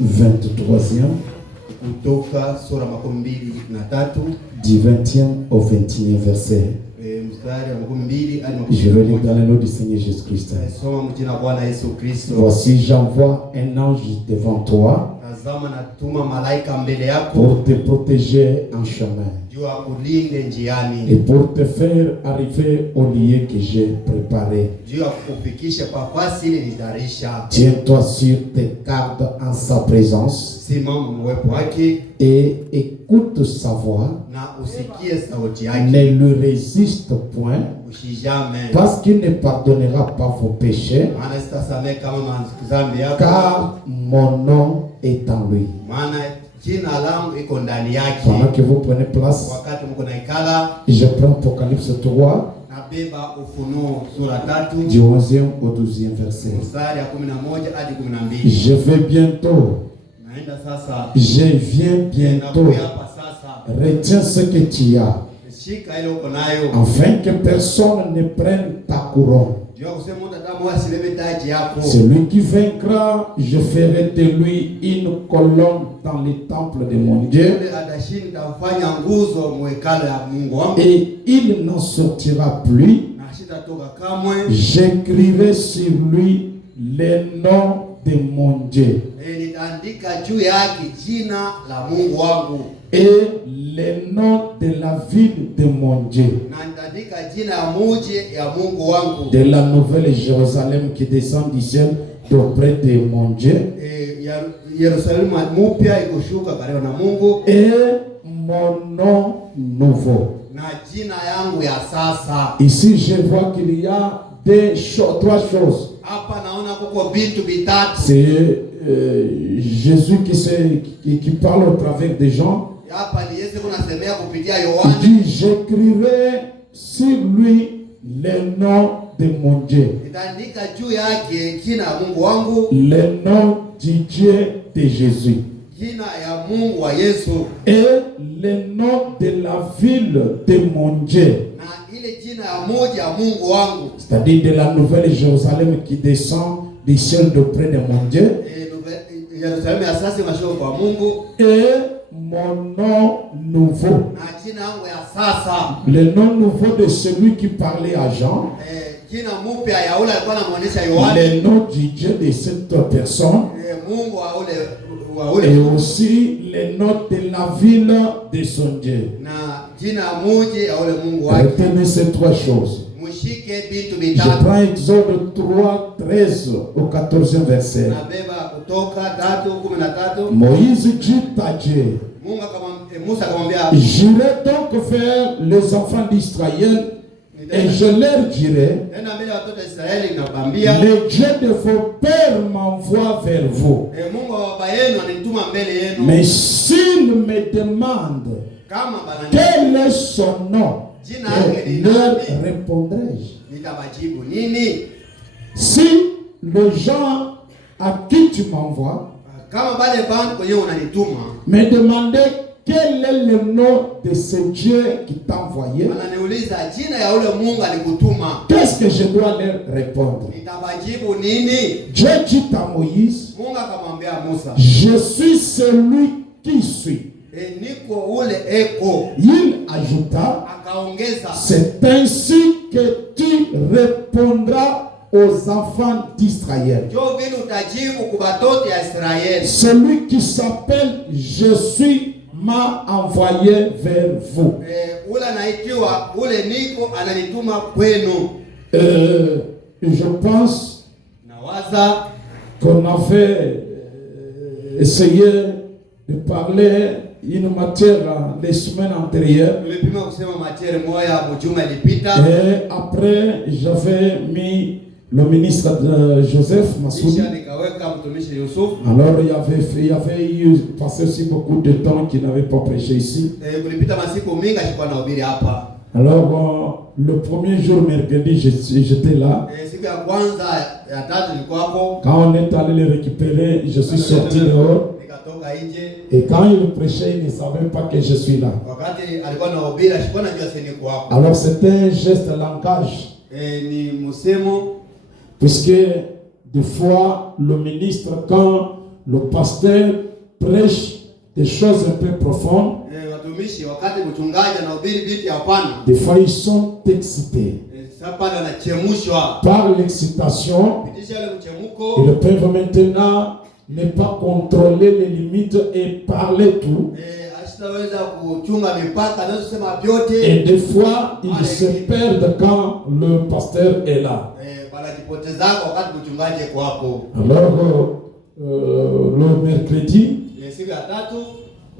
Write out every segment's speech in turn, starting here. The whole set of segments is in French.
23e, kutoka sura 23 du 20e au 21e verset. Je vais lire dans le nom du Seigneur Jésus-Christ. Voici, j'envoie un ange devant toi pour te protéger en chemin et pour te faire arriver au lieu que j'ai préparé. Tiens-toi sur tes gardes en sa présence et écoute sa voix. Ne lui résiste point, parce qu'il ne pardonnera pas vos péchés, car mon nom est en lui. Pendant que vous prenez place, je prends Apocalypse 3 du 11e au 12e verset. Je vais bientôt. Je viens bientôt. Retiens ce que tu as, afin que personne ne prenne ta couronne. Celui qui vaincra, je ferai de lui une colonne dans le temple de mon Dieu, et il n'en sortira plus. J'écrirai sur lui le nom de mon Dieu et le nom de la ville de mon Dieu, de la nouvelle Jérusalem qui descend du ciel auprès de mon Dieu, et mon nom nouveau. Ici, je vois qu'il y a trois choses. C'est Jésus qui parle au travers des gens. Il dit, j'écrirai sur lui le nom de mon Dieu, le nom du Dieu de Jésus, et le nom de la ville de mon Dieu, c'est-à-dire de la nouvelle Jérusalem qui descend du ciel d'auprès de mon Dieu, et mon nom nouveau, le nom nouveau de celui qui parlait à Jean, le nom du Dieu de cette personne, et aussi le nom de la ville de son Dieu. Retenez ces trois choses. Je prends Exode 3, 13 au 14e verset. Moïse dit à Dieu, j'irai donc vers les enfants d'Israël et je leur dirai, le Dieu de vos pères m'envoie vers vous. Mais s'ils me demandent quel est son nom, leur répondrai-je. Si le gens à qui tu m'envoies me demandait quel est le nom de ce Dieu qui t'a envoyé, qu'est-ce que je dois leur répondre? Dieu dit à Moïse, je suis celui qui suis. Il ajouta, c'est ainsi que tu répondras aux enfants d'Israël. Celui qui s'appelle Je suis m'a envoyé vers vous. Je pense qu'on avait essayé de parler une matière les semaines antérieures. Et après, j'avais mis le ministre de Joseph Massoudi. Alors il y avait eu passé aussi beaucoup de temps qu'il n'avait pas prêché ici. Alors le premier jour mercredi, j'étais là. Quand on est allé le récupérer, je suis sorti dehors. Et quand il prêchait, il ne savait pas que je suis là. Alors c'était un geste de langage. Puisque des fois, le ministre, quand le pasteur prêche des choses un peu profondes, des fois ils sont excités. Par l'excitation, ils peuvent maintenant ne pas contrôler les limites et parler tout. Et des fois, ils se perdent quand le pasteur est là. Alors, le mercredi,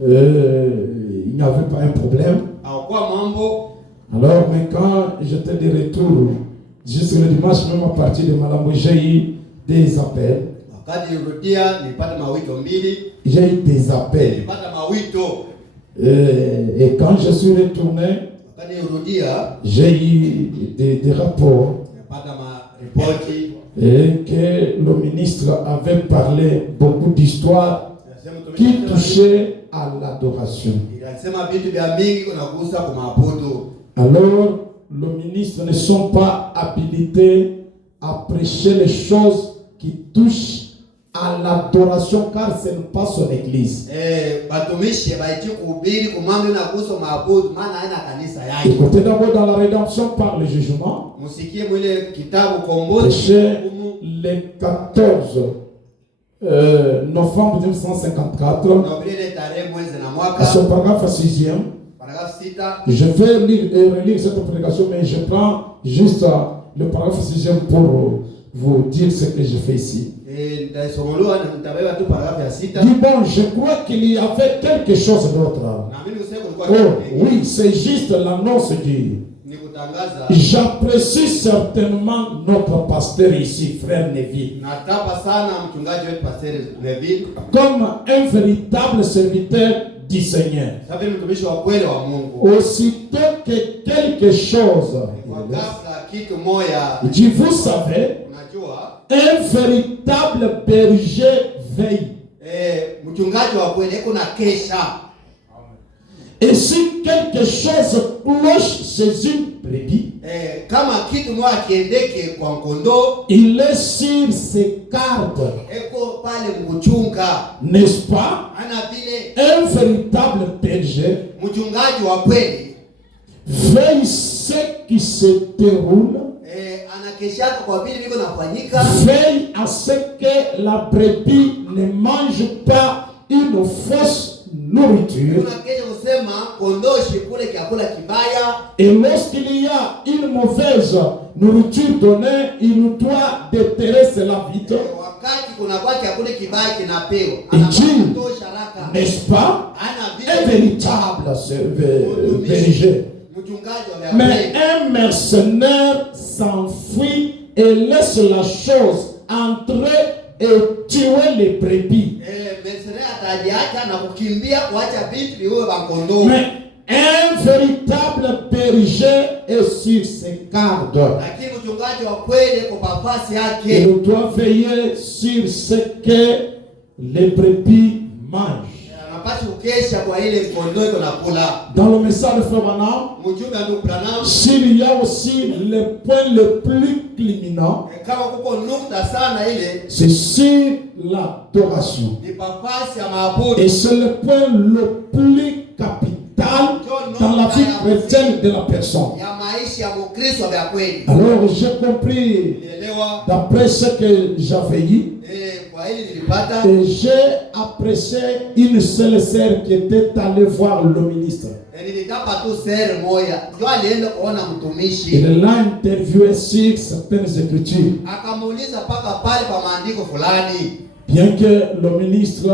il n'y avait pas un problème. Alors, mais quand j'étais de retour, juste le dimanche, même à partir de Malambo, j'ai eu des appels. J'ai eu des appels. Et quand je suis retourné, j'ai eu des rapports et que le ministre avait parlé beaucoup d'histoires qui touchaient à l'adoration. Alors, le ministre ne sont pas habilités à prêcher les choses qui touchent à l'adoration, car ce n'est pas son église. Écoutez d'abord dans la rédemption par le jugement. Péché le 14 novembre 1954, à son paragraphe 6e. Je vais relire cette prédication, mais je prends juste le paragraphe 6e pour vous dire ce que je fais ici. Dis bon, je crois qu'il y avait quelque chose d'autre. Oh, oui, c'est juste l'annonce du. J'apprécie certainement notre pasteur ici, frère Neville, comme un véritable serviteur du Seigneur. Aussitôt que quelque chose, dit, vous savez, un véritable berger veille. Et si quelque chose cloche chez une brebis, il est sur ses gardes. N'est-ce pas? Un véritable berger veille ce qui se déroule. Veille à ce que la brebis ne mange pas une fausse nourriture. Et lorsqu'il y a une mauvaise nourriture donnée, il doit déterrer cela vite. Et dit, n'est-ce pas, un véritable berger. Mais un mercenaire s'enfuit et laisse la chose entrer et tuer les brebis. Mais un véritable berger est sur ses gardes. Il doit veiller sur ce que les brebis mangent. Dans le message de Frère Branham, s'il y a aussi le point le plus culminant, c'est sur l'adoration. Et c'est le point le plus capital dans la vie chrétienne de la personne. Alors j'ai compris, d'après ce que j'avais eu, et j'ai apprécié une seule sœur qui était allée voir le ministre. Il l'a interviewé sur certaines écritures. Bien que le ministre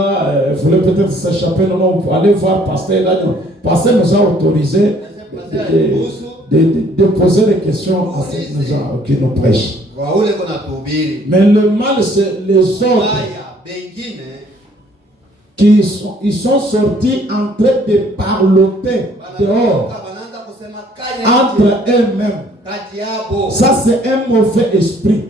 voulait peut-être s'échapper, non, pour aller voir pasteur. Pasteur nous a autorisé de poser des questions à ceux qui nous prêchent. Mais le mal, c'est les autres qui sont sortis en train de parloter dehors entre eux-mêmes. Ça, c'est un mauvais esprit.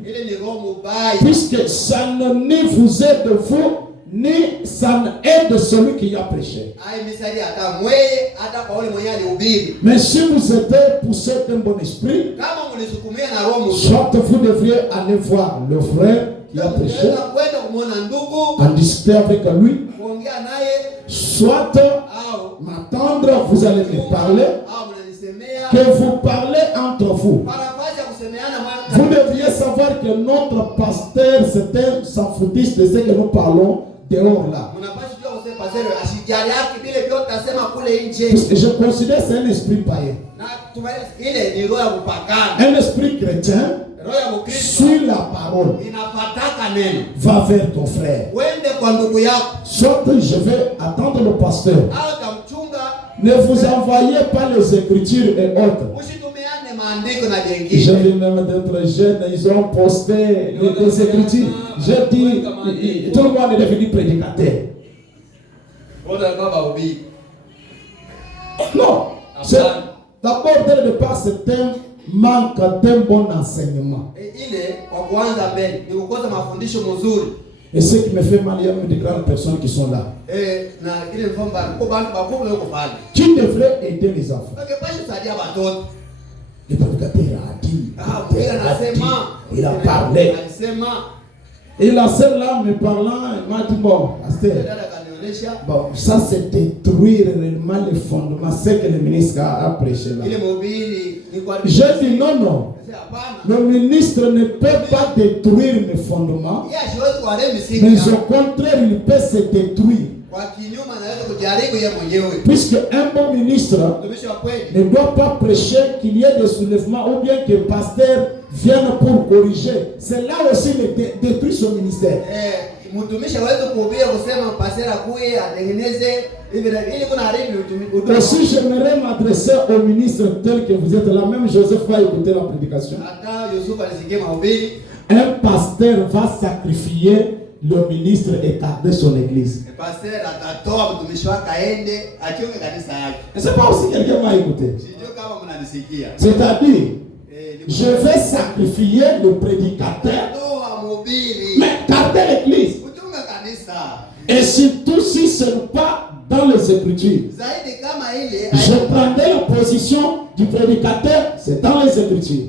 Puisque ça ne vous est de vous, ni ça est de celui qui a prêché. Mais si vous êtes poussé d'un bon esprit, soit vous devriez aller voir le frère qui a prêché, en discuter avec lui, soit m'attendre, vous allez me parler, que vous parlez entre vous. Vous devriez savoir que notre pasteur, c'est un s'en foutiste de ce que nous parlons dehors là. Je considère que c'est un esprit païen. Un esprit chrétien suit la parole. Va vers ton frère. Soit je vais attendre le pasteur. Ne vous envoyez pas les écritures et autres. J'ai vu même d'être jeunes, ils ont posté les écritures. J'ai dit, tout le monde est devenu prédicateur. Non, d'abord dès le départ c'est un manque d'un bon enseignement. Et ce qui me fait mal, il y a des grandes personnes qui sont là, qui devraient aider les enfants. Le prédicateur a dit, il a parlé. Et la sœur là me parlant, elle m'a dit, bon, pasteur, bon, ça c'est détruire réellement les fondements, c'est que le ministre a prêché là. J'ai dit non. Le ministre ne peut pas détruire les fondements, mais au contraire, il peut se détruire. Puisque un bon ministre ne doit pas prêcher qu'il y ait des soulèvements ou bien que le pasteur vienne pour corriger. C'est là aussi qu'il détruit son ministère. Aussi, j'aimerais m'adresser au ministre tel que vous êtes là. Même Joseph va écouter la prédication. Un pasteur va sacrifier le ministre et garder son église. Et c'est pas aussi quelqu'un m'a écouté. C'est-à-dire, je vais sacrifier le prédicateur, mais garder l'église. Et surtout si ce n'est pas dans les Écritures. Je prendrai la position du prédicateur, c'est dans les Écritures.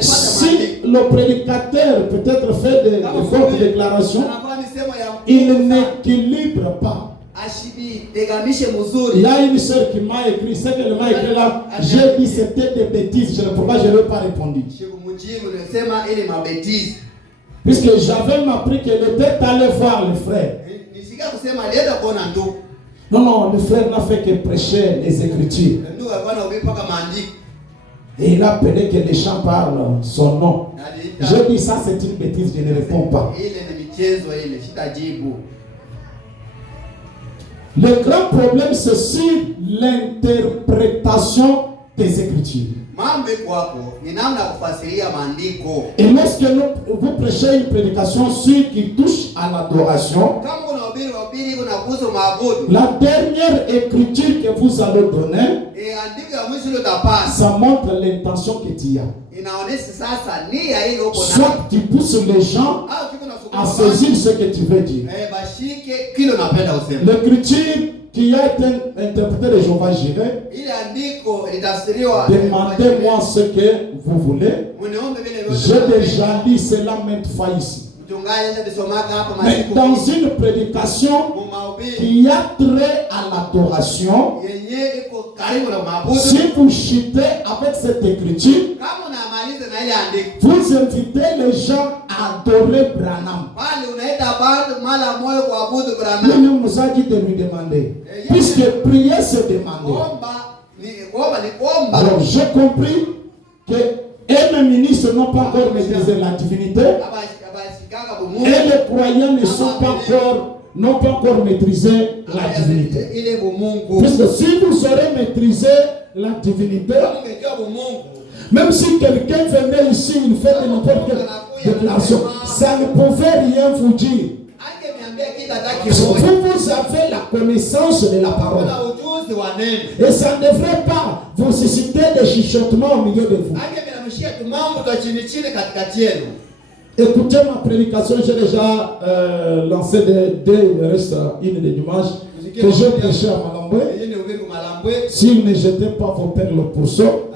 Si le prédicateur peut-être fait de fortes déclarations, il n'équilibre pas. Il y a une soeur qui m'a écrit, ce qu'elle m'a écrit là, j'ai dit c'était des bêtises, je ne sais pas, je ne lui ai pas répondu. Puisque j'avais appris qu'elle était allé voir le frère. Non, le frère n'a fait que prêcher les Écritures. Et il a appelé que les chants parlent son nom. Je dis ça c'est une bêtise, je ne réponds pas. Le grand problème c'est sur l'interprétation des Écritures. Et lorsque vous prêchez une prédication sur qui touche à l'adoration, la dernière écriture que vous allez donner, ça montre l'intention que tu as. Soit tu pousses les gens à saisir ce que tu veux dire. L'écriture qui a été interprétée de Jéhovah Jireh, demandez-moi ce que vous voulez. J'ai déjà dit cela maintes fois ici. Mais dans une prédication qui a trait à l'adoration, si vous chutez avec cette écriture, vous invitez les gens à adorer Branham. Lui-même nous a dit de lui demander. Puisque prier se demander. Alors j'ai compris que les ministres n'ont pas encore maîtrisé la divinité. Et les croyants n'ont pas encore maîtrisé la divinité. Puisque si vous aurez maîtrisé la divinité, même si quelqu'un venait ici, il fait n'importe quelle déclaration, ça ne pouvait rien vous dire. Vous avez la connaissance de la parole. Et ça ne devrait pas vous susciter des chuchotements au milieu de vous. Écoutez ma prédication, j'ai déjà lancé il reste une des dimanches que j'ai prêché à Malamboué. S'il ne jetait pas vos pères le pourceau,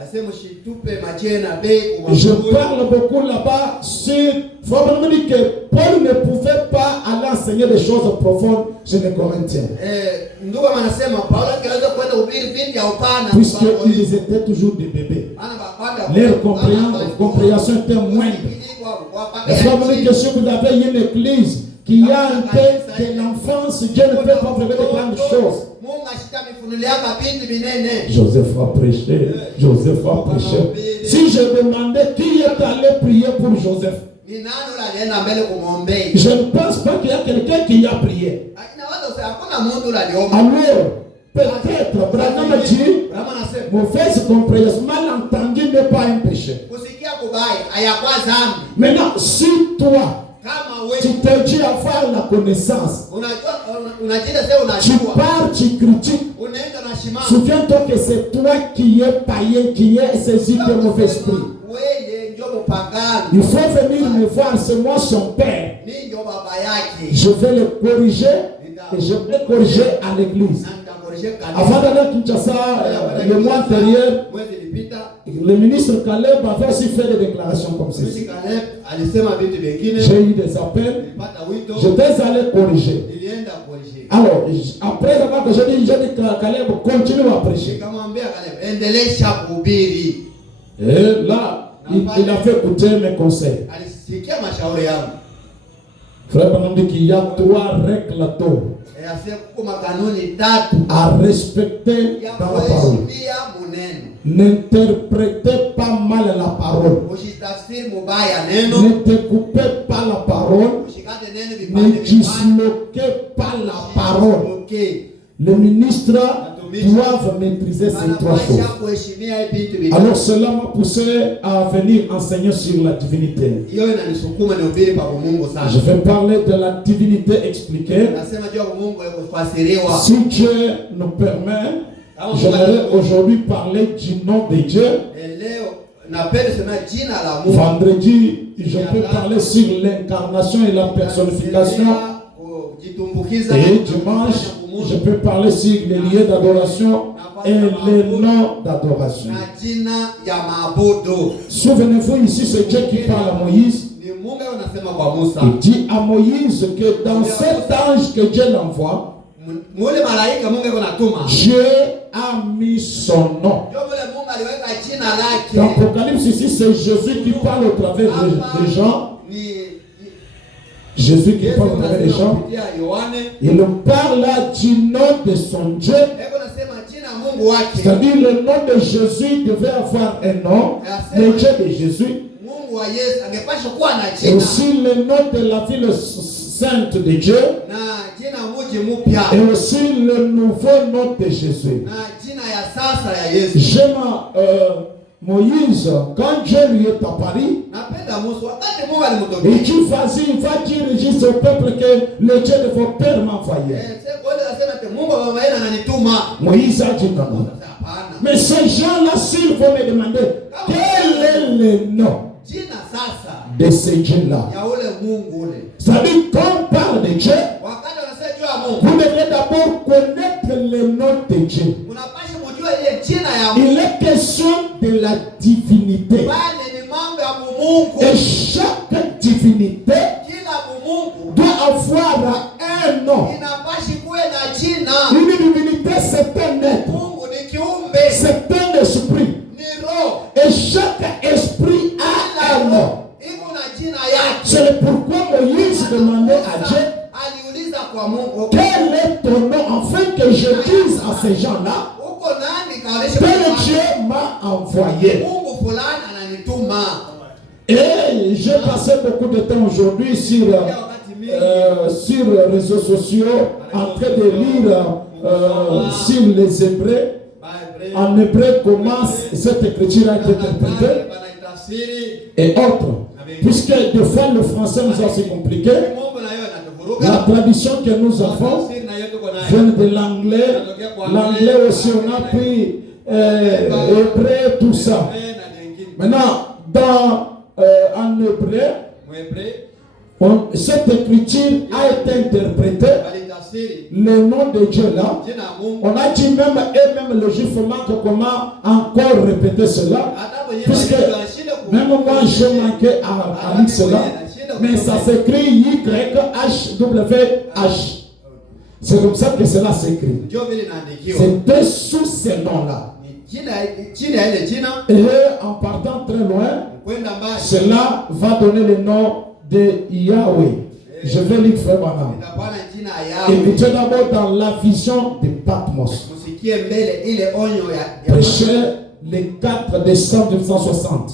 Je parle beaucoup là-bas sur... Frère Branham dit que Paul ne pouvait pas aller enseigner des choses profondes chez les Corinthiens. Puisqu'ils étaient toujours des bébés. Leur compréhension était moindre. Et frère Branham dit que si vous avez une église qui a un peu de l'enfance, Dieu ne peut pas faire de grandes choses. Joseph a prêché. Joseph a prêché. Si je demandais qui est allé prier pour Joseph, je ne pense pas qu'il y a quelqu'un qui a prié. Alors, peut-être, Branham dit, mauvaise compréhension, malentendu n'est pas un péché. Maintenant, si toi, tu te dis avoir la connaissance, tu pars, tu critiques. Souviens-toi que c'est toi qui es païen, qui es saisi de mauvais esprit. Il faut venir me voir, c'est moi son père. Je vais le corriger et je vais corriger à l'église. Avant d'aller à Kinshasa, le mois antérieur, le ministre Caleb avait aussi fait des déclarations comme ceci. J'ai eu des appels, j'étais allé corriger. Alors, après avoir que j'ai dit Caleb, continue à prêcher. Et là, il a fait écouter mes conseils. Frère Branham dit qu'il y a 3 règles à respecter dans la parole. N'interprétez pas mal la parole. Ne découpez pas la parole. Ne disloquez pas la parole. Les ministres doivent maîtriser ces 3 choses. Alors cela m'a poussé à venir enseigner sur la divinité. Je vais parler de la divinité expliquée. Si Dieu nous permet, j'aimerais aujourd'hui parler du nom de Dieu. Vendredi, je peux parler sur l'incarnation et la personnification. Et dimanche, je peux parler sur les lieux d'adoration et les noms d'adoration. Souvenez-vous, ici, c'est Dieu qui parle à Moïse. Il dit à Moïse que dans cet ange que Dieu l'envoie, Dieu a mis son nom. Dans l'Apocalypse ici, c'est Jésus qui parle au travers des gens. Jésus qui parle au travers des gens. Il parle là du nom de son Dieu. C'est-à-dire le nom de Jésus devait avoir un nom. Le Dieu de Jésus. Et aussi le nom de la ville sainte de Dieu. Et aussi le nouveau nom de Jésus. J'aime Moïse, quand Dieu lui est apparu, il dit vas-y, va dire juste au peuple que le Dieu de vos pères m'a envoyé. Moïse a dit non. Mais ces gens-là, s'ils vont me demander quel est le nom de ces dieux-là, c'est-à-dire qu'on parle de Dieu, vous devez d'abord connaître le nom de Dieu. Il est question de la divinité. Et chaque divinité doit avoir un nom. Une divinité, c'est un être. C'est un esprit. Et chaque esprit a un nom. C'est pourquoi Moïse demandait à Dieu quel est ton nom, afin que je dise à ces gens-là que Dieu m'a envoyé. Et j'ai passé beaucoup de temps aujourd'hui sur les réseaux sociaux en train de lire sur les Hébreux. En hébreu, comment cette écriture a été interprétée et autres. Puisque des fois le français nous a assez compliqué, la tradition que nous avons vient de l'anglais. L'anglais aussi, on a pris hébreu, tout ça. Maintenant, en hébreu, cette écriture a été interprétée. le nom de Dieu là, on a dit même, et même le juif manque comment encore répéter cela, puisque même moi je manquais à dire cela, mais ça s'écrit YHWH. C'est comme ça que cela s'écrit. C'était sous ces noms-là. Et en partant très loin, cela va donner le nom de Yahweh. Je vais lire frère Branham. Écoutez d'abord dans la vision de Patmos. Prêché le 4 décembre 1960.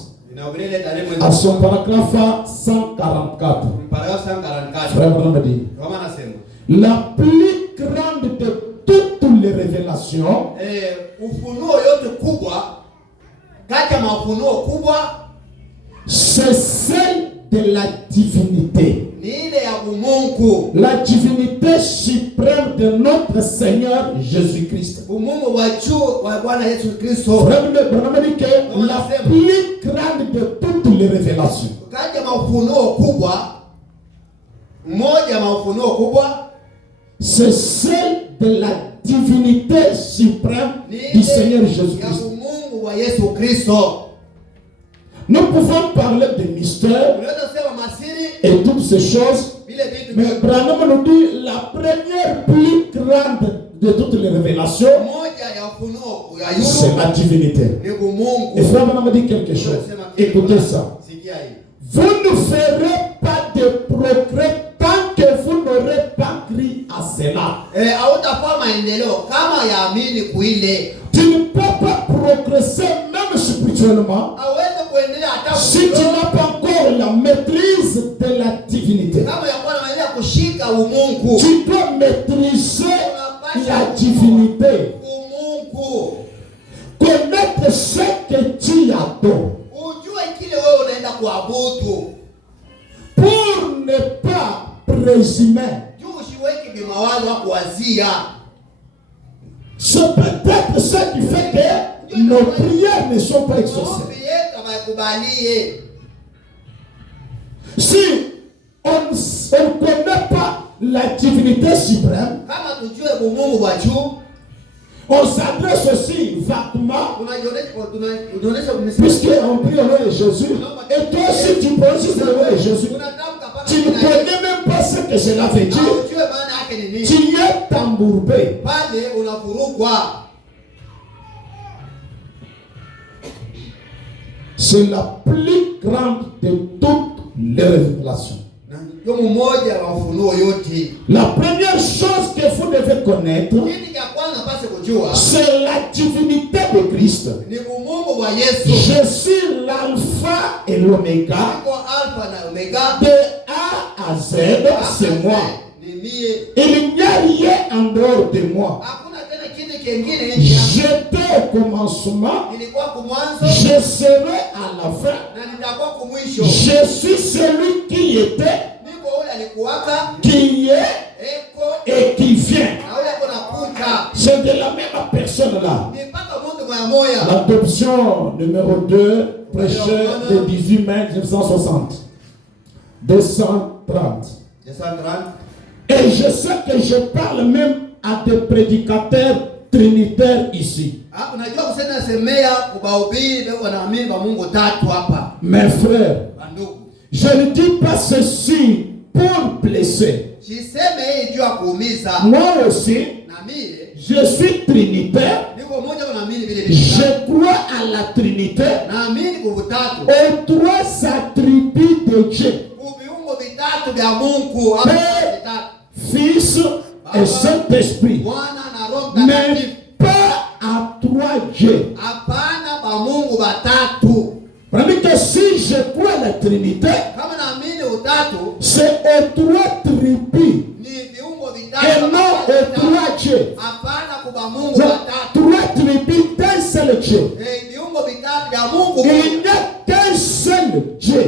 À son paragraphe 144. Frère Branham dit: la plus grande de toutes les révélations, c'est celle de la divinité. La divinité suprême de notre Seigneur Jésus-Christ. La plus grande de toutes les révélations, c'est celle de la divinité suprême du Seigneur Jésus-Christ. Nous pouvons parler de mystères et toutes ces choses, mais Branham nous dit la première plus grande de toutes les révélations, c'est la divinité. Et frère Branham dit quelque chose. Écoutez ça. Vous ne ferez pas de progrès tant que vous n'aurez pas cru à cela. Tu ne peux pas progresser même spirituellement si tu n'as pas encore la maîtrise de la divinité. Tu dois maîtriser la divinité. Connaître ce que tu adores. Pour ne pas présumer. C'est peut-être ça qui fait que nos prières ne sont pas exaucées. Si on ne connaît pas la divinité suprême, on s'adresse aussi vaguement, puisqu'on prie au nom de Jésus. Et toi aussi tu prononces le nom de Jésus. Tu ne connais même pas ce que cela veut dire. Tu es embourbé. C'est la plus grande de toutes les révélations. La première chose que vous devez connaître, c'est la divinité de Christ. Je suis l'alpha et l'oméga. De A à Z, c'est moi. Il n'y a rien en dehors de moi. J'étais au commencement, je serai à la fin. Je suis celui qui était, qui est et qui vient. C'est de la même personne là. L'adoption numéro 2, prêché le 18 mai 1960. 230. Et je sais que je parle même à des prédicateurs trinitaires ici. Mes frères, je ne dis pas ceci pour blesser. Moi aussi, je suis trinitaire. Je crois à la Trinité, aux trois attributs de Dieu, Père, Fils et Saint-Esprit, mais pas à trois dieux. Que si je crois à la Trinité, c'est aux trois tribus et non aux trois dieux. Trois tribus d'un seul Dieu. Il n'y a qu'un seul Dieu.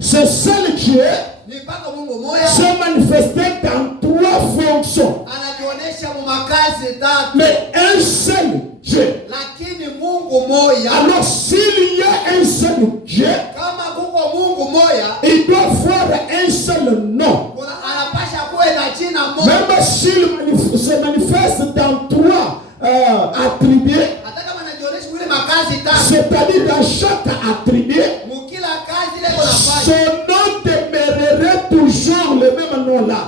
Ce seul Dieu se manifestait dans trois fonctions. Mais un seul Dieu. Alors s'il y a un seul Dieu, il doit avoir un seul nom. attribué, son nom demeurerait toujours le même nom là.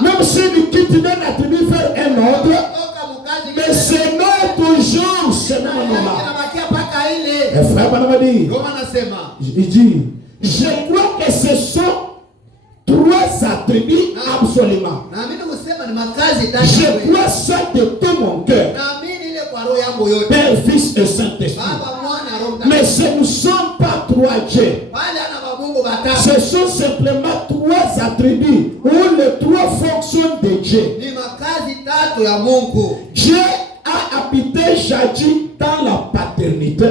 Même si nous quittons d'un attribut vers un autre, mais ce nom toujours ce même nom là. Et frère Banamadi, il dit, je crois que ce sont trois attributs absolument. Je crois ça de tout mon cœur. Père, Fils et Saint-Esprit. Mais ce ne sont pas trois dieux. Ce sont simplement trois attributs ou les trois fonctions de Dieu. Dieu a habité jadis dans la paternité,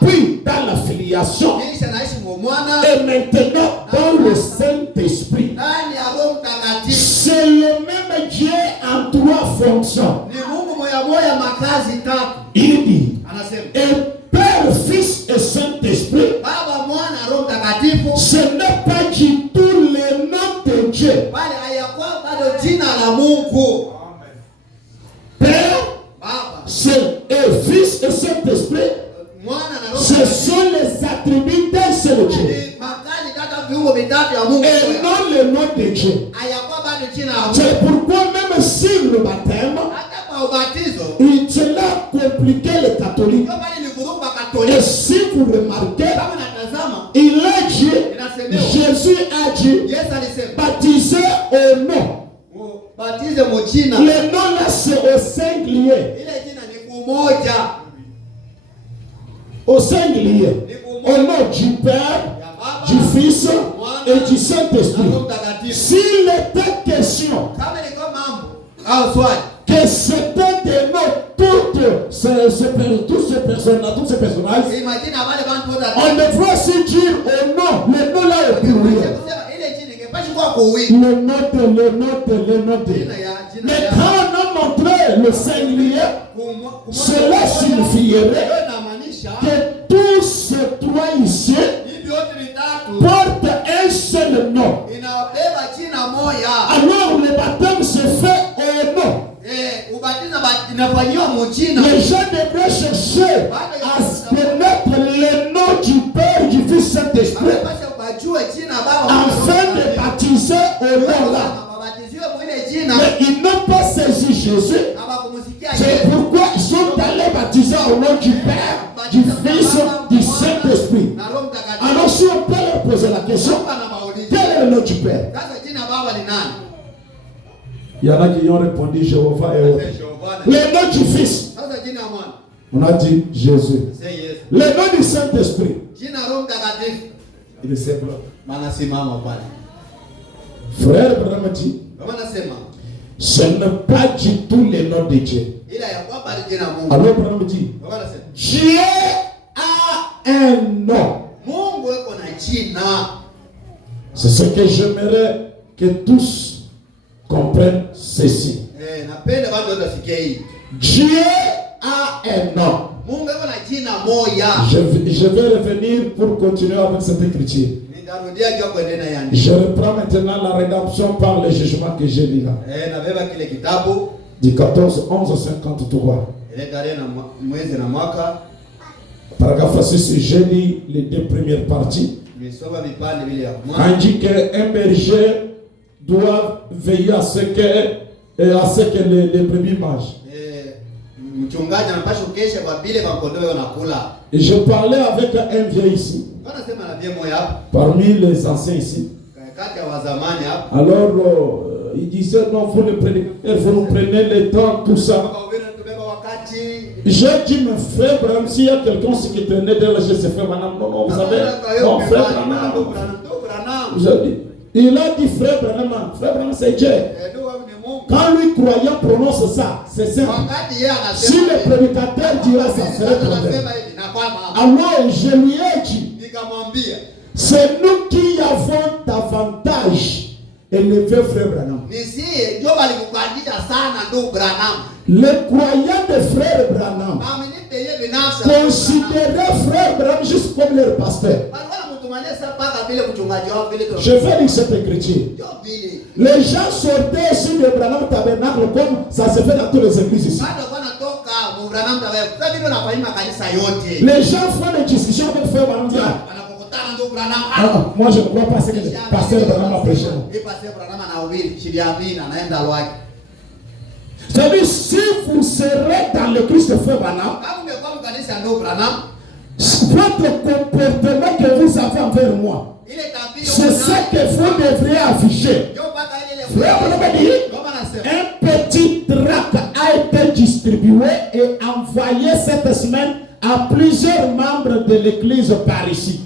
puis dans la filiation, et maintenant dans le Saint-Esprit. C'est le même Dieu en trois fonctions. Il dit, et Père, Fils et Saint-Esprit, ce n'est pas du tout le nom de Dieu. Père, et Fils et Saint-Esprit, ce sont les attributs d'un seul Dieu. Et non le nom de Dieu. C'est pourquoi même sur le baptême, il a compliqué les catholiques. Et si vous remarquez, il a dit, Jésus a dit, baptisé au nom. Le nom là c'est au singulier. Au singulier. Au nom du Père, du Fils et du Saint-Esprit. S'il était question que c'était des noms tous ces personnages, on devrait aussi dire au nom, le nom là est pluriel. Le note. Mais quand on a montré le singulier, cela signifierait que tous ces trois ici portent un seul nom. Alors le baptême se fait au nom. Les gens devraient chercher à connaître le nom du Père, du Fils et Saint-Esprit afin de baptiser au nom là. Mais ils n'ont pas saisi Jésus. C'est pourquoi ils sont allés baptiser au nom du Père, du Fils, du Saint-Esprit. Alors si on peut leur poser la question, quel est le nom du Père? Il y en a qui ont répondu Jéhovah et autres. Le nom du Fils, on a dit Jésus. Le nom du Saint-Esprit, il est simple. Frère Branham dit, ce n'est pas du tout le nom de Dieu. Alors Branham dit, Dieu a un nom. C'est ce que j'aimerais que tous comprennent ceci. Dieu a un nom. Je vais revenir pour continuer avec cette écriture. Je reprends maintenant la rédemption par le jugement que j'ai lu là. Du 14, 11, 53. Paragraphe 6, j'ai lu les deux premières parties. On dit qu'un berger doit veiller à ce que les brebis mangent. Et je parlais avec un vieux ici, parmi les anciens ici. Alors il disait non, vous le prenez le temps, tout ça. J'ai dit, mon frère Branham, s'il y a quelqu'un qui tenait de je sais frère Branham, non, vous savez, non, frère Branham. Il a dit frère Branham c'est Dieu. Quand lui croyant prononce ça, c'est simple. Si le prédicateur dira ça, c'est le problème. Alors je lui ai dit, c'est nous qui avons davantage élevé frère Branham. Les croyants de frère Branham considéraient frère Branham juste comme leur pasteur. Je vais lire cette écriture. Les gens sortaient sur le Branham tabernacle comme ça se fait dans toutes les églises ici. Les gens font des discussions avec Frère Branham. Moi je ne crois pas ce que le pasteur Branham a prêché. C'est-à-dire, si vous serez dans le Christ de Frère Branham, votre comportement que vous avez envers moi, c'est ce que vous devriez afficher. Frère Branham dit, un petit tract a été distribué et envoyé cette semaine à plusieurs membres de l'église par ici.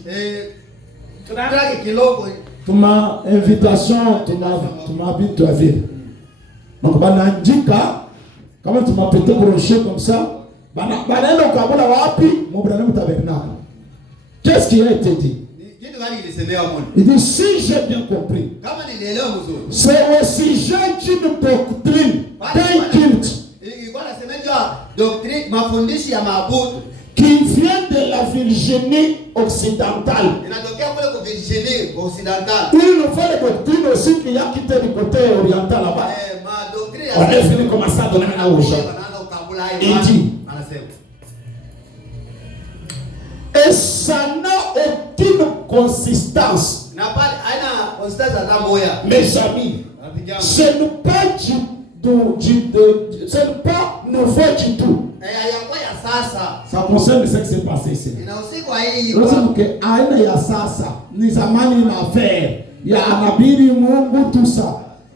Tu m'as invitation, tu m'as dit tu as vu. Donc, comment tu m'as pété broché comme ça? Qu'est-ce qui a été dit? Il dit, si j'ai bien compris, c'est au sujet d'une doctrine, d'un culte qui vient de la Virginie occidentale. Une nouvelle doctrine aussi qui a quitté du côté oriental là-bas. On est venu commencer à donner un aux gens. Il dit, et ça n'a aucune consistance. Mes amis, ce n'est pas nouveau du tout. Ça concerne ce qui s'est passé ici.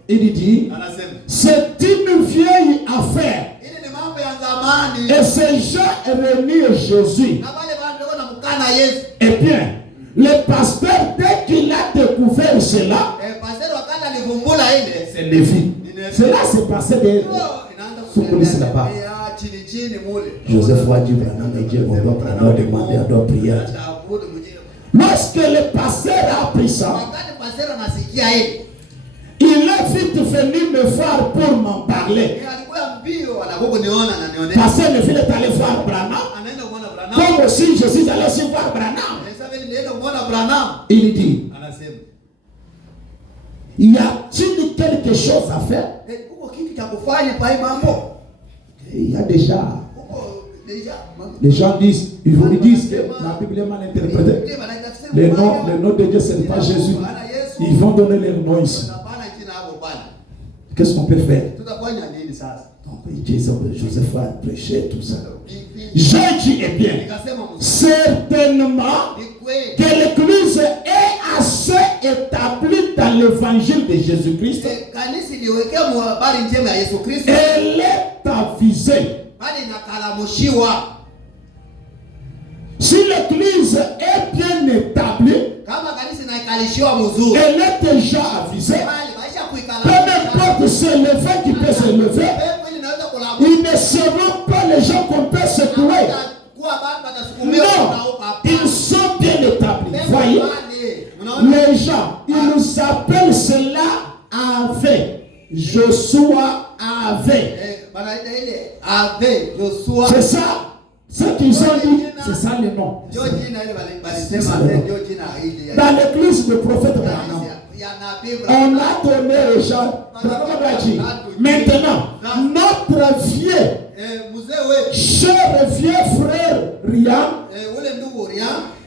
Il dit, c'est une vieille affaire. Et ces gens réunissent Jésus. Eh bien, le pasteur, dès qu'il a découvert cela, c'est Lévi. Cela s'est passé de sous police là-bas. Joseph Wadi Branham et Dieu, on doit demander, on doit prier. Lorsque le pasteur a appris ça, il est vite venu me voir pour m'en parler. Pasteur Lévi est allé voir Branham. Comme aussi je suis allé aussi voir Branham. Il dit, y a-t-il quelque chose à faire? Il y a déjà. Les gens disent, ils vous disent que la Bible est mal interprétée. Le nom de Dieu, ce n'est pas Jésus. Ils vont donner leur nom ici. Qu'est-ce qu'on peut faire? Joseph a prêché tout ça. J'ai dit, eh bien, certainement que l'Église est assez établie dans l'évangile de Jésus-Christ. Elle est avisée. Si l'Église est bien établie, elle est déjà avisée. Peu importe se lever qui peut se lever, ils ne seront pas les gens qu'on peut secouer. Non, ils sont bien établis. Voyez, les gens, ils nous appellent cela avec Joshua avait. C'est ça. Ce qu'ils ont dit, c'est ça le nom. Dans l'église du prophète Branham, on a donné aux gens. Maintenant, notre vieux, cher vieux frère Rian,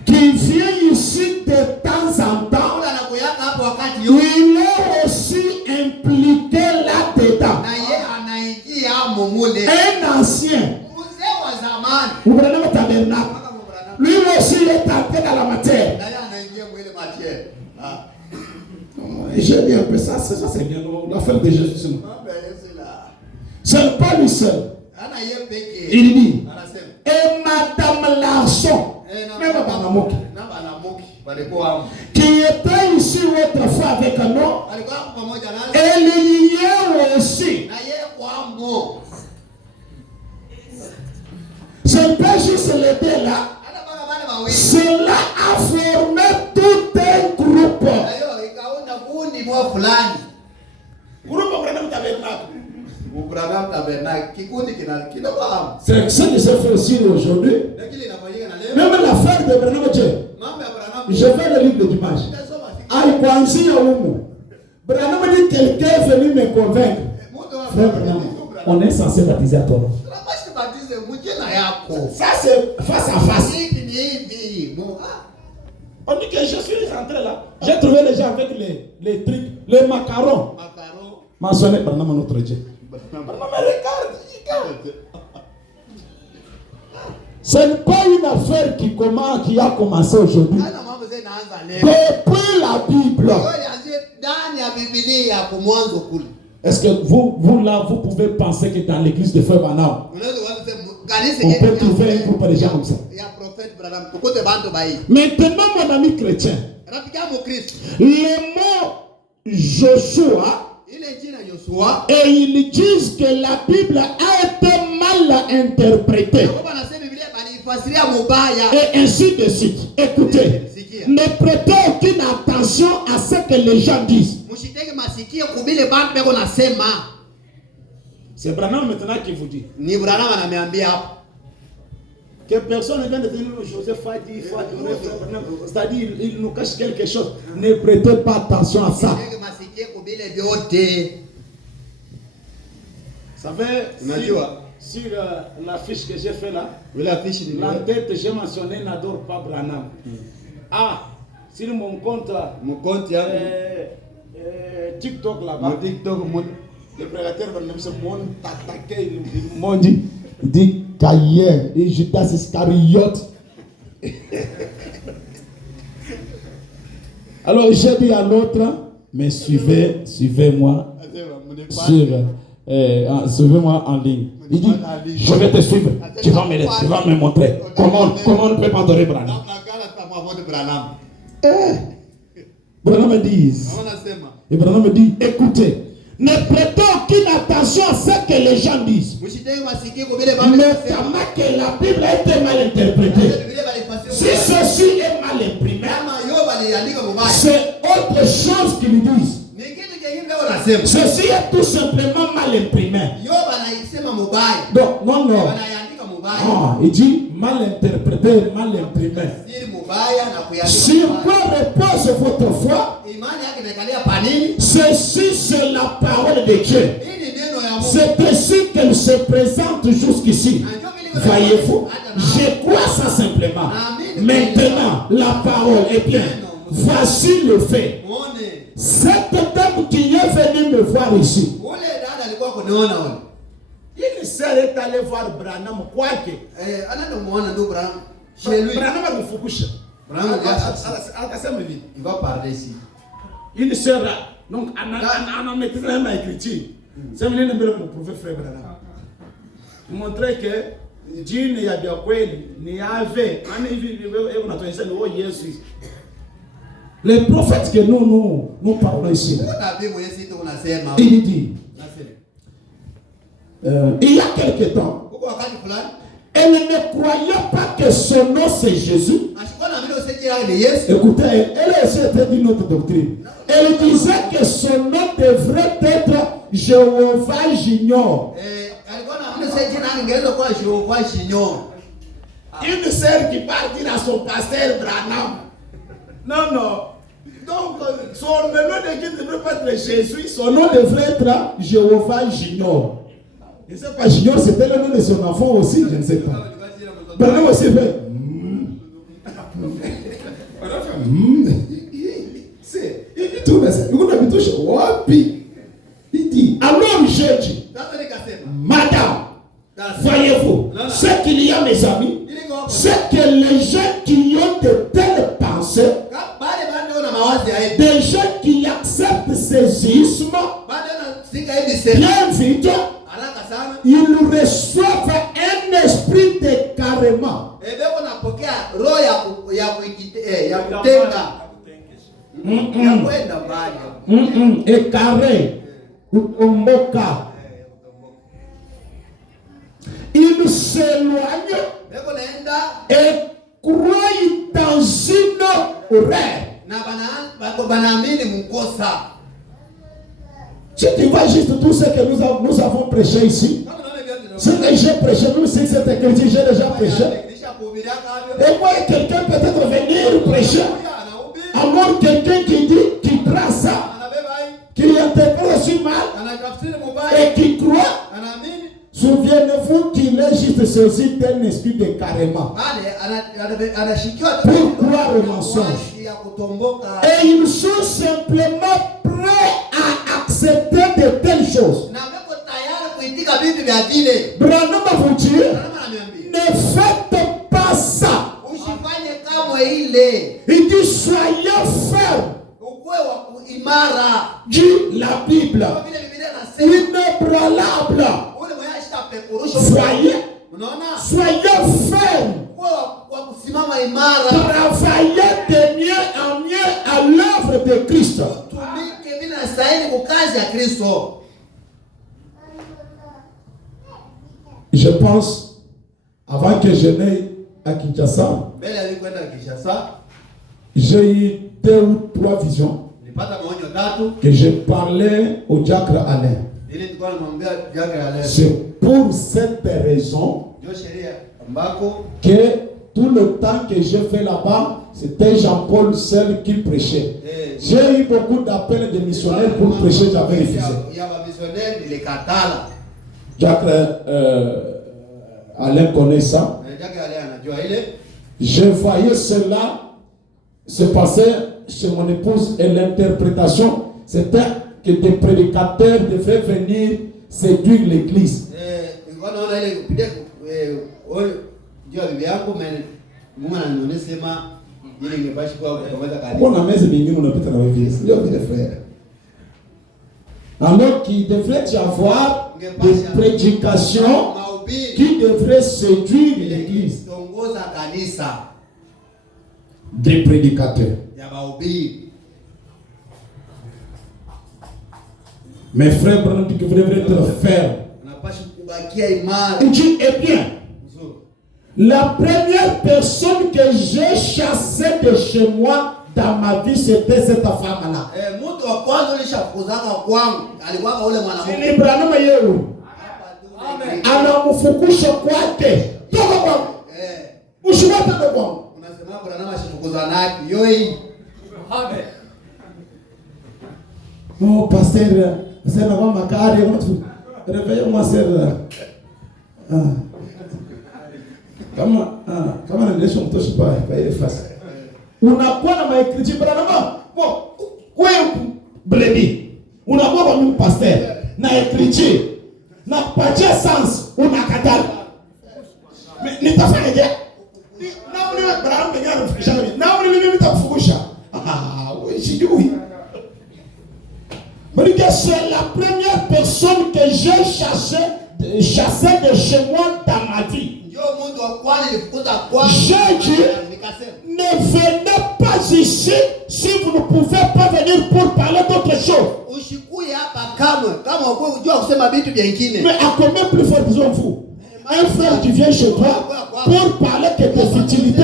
qui vient ici de temps en temps, il est aussi impliqué là-dedans. Un ancien, vous prenez le tabernacle, lui aussi est entré dans la matière. J'ai dit un peu ça c'est bien l'affaire de Jésus. Ce n'est pas lui seul. Il dit, et Madame Larson, qui était ici autrefois avec nous, elle y est aussi. Ce n'est pas juste les deux là. Cela a formé tout un groupe. C'est ce qui se fait aussi aujourd'hui. Même l'affaire de Branham, je fais le livre de dimanche. Branham dit quelqu'un est venu me convaincre. Frère Branham, on est censé baptiser à ton nom. Ça c'est face à face. On dit que je suis rentré là. J'ai trouvé les gens avec les trucs, les macarons. Mentionné par notre Dieu. Regarde. Ce n'est pas une affaire qui a commencé aujourd'hui. Depuis la Bible. Est-ce que vous là, vous pouvez penser que dans l'église de Frère Branham, on peut trouver un groupe de gens comme ça? Maintenant, mon ami chrétien, le mot Joshua, et ils disent que la Bible a été mal interprétée. Et ainsi de suite. Écoutez, ne prêtez aucune attention à ce que les gens disent. C'est Branham maintenant qui vous dit. Que personne ne vient de dire Joseph a dit, c'est-à-dire il nous cache quelque chose. Ne prêtez pas attention à ça. Vous savez, sur la fiche que j'ai fait là, la tête j'ai mentionné n'adore pas Branham. Ah, sur mon compte TikTok là-bas, le prédateur Branham se monte attaqué, ils m'ont dit qu'hier, et Judas Iscariote. Alors j'ai dit à l'autre, mais suivez-moi suivez-moi en ligne. Il dit, je vais te suivre, tu vas me montrer comment on peut adorer Branham. Branham me dit, et Branham me dit, écoutez, ne prêtez aucune attention à ce que les gens disent. Notamment que la Bible a été mal interprétée. Si ceci est mal imprimé, c'est autre chose qu'ils disent. Ceci est tout simplement mal imprimé. Donc, non. Ah, il dit mal interprété, mal imprimé. Sur quoi repose votre foi? Ceci, c'est la parole de Dieu. C'est ainsi qu'elle se présente jusqu'ici. Voyez-vous, je crois ça simplement. Maintenant, la parole est bien. Voici le fait. Cette dame qui est venue me voir ici, il serait allé voir Branham, quoique. Branham a Fukusha. Il va parler ici. Il sera. Donc, on a maîtrisé la écriture. C'est venu me prouver, frère Branham. Montrer que Dieu n'y a bien quoi, n'y avait. Les prophètes que nous parlons ici, il dit, il y a quelque temps, elle ne croyait pas que son nom c'est Jésus. Écoutez, elle aussi était d'une autre doctrine. Elle disait que son nom devrait être Jéhovah Junior. Une sœur qui part dire à son pasteur Branham. Non. Donc, son nom ne devrait pas être Jésus, son nom devrait être Jéhovah Junior. Je ne sais pas, Junior c'était le nom de son enfant aussi, je ne sais pas. Branham aussi fait. Il dit tout il dit, alors j'ai dit, madame, voyez-vous, ce qu'il y a mes amis, c'est que les gens qui ont de telles pensées, des gens qui acceptent ces ismes, bien vite, ils reçoivent un esprit de carrément. Et carré, moka. Ils s'éloignent et croient dans une rêve. Si tu vois juste tout ce que nous avons prêché ici, ce que j'ai prêché, nous si cette écriture, j'ai déjà prêché. Et moi, quelqu'un peut-être venir prêcher. Alors quelqu'un qui dit, qui prend ça, qui interprète aussi mal, et qui croit, souviens Croyez-vous qu'il est juste saisi d'un esprit de carrément pour croire au mensonge? Et ils sont simplement prêts à accepter de telles choses. Branham vous dit, ne faites pas ça. Il dit, soyez fermes. Dit la Bible, inébranlable. Soyez fermes. Travaillez de mieux en mieux à l'œuvre de Christ. Je pense, avant que je n'aille à Kinshasa, j'ai eu 2 ou 3 visions que je parlais au diacre Alain. C'est pour cette raison que tout le temps que j'ai fait là-bas, c'était Jean-Paul seul qui prêchait. J'ai eu beaucoup d'appels de missionnaires pour prêcher, j'avais refusé. Diacre Alain connaît ça. Je voyais cela se passer chez mon épouse et l'interprétation, c'était que des prédicateurs devaient venir séduire l'église. Alors qu'il devrait y avoir des prédications qui devraient séduire l'église. Des prédicateurs. Mes frères, vous devez être fermes. Il dit, eh bien, la première personne que j'ai chassée de chez moi dans ma vie, c'était cette femme-là. Oh, pasteur, c'est la ma carrière. Réveillez-moi, sœur. Comment la nation ne touche pas, il face. On a quoi dans ma écriture? Bon, oui, brebis. On a quoi comme pasteur? Dans l'écriture, n'a pas de sens. On a cadal. Mais n'est pas fait de guerre. C'est la première personne que j'ai chassée de chez moi dans ma vie. J'ai dit, ne venez pas ici si vous ne pouvez pas venir pour parler d'autre chose. Mais à combien plus fort besoin-vous? Un frère qui vient chez toi pour parler que de futilité.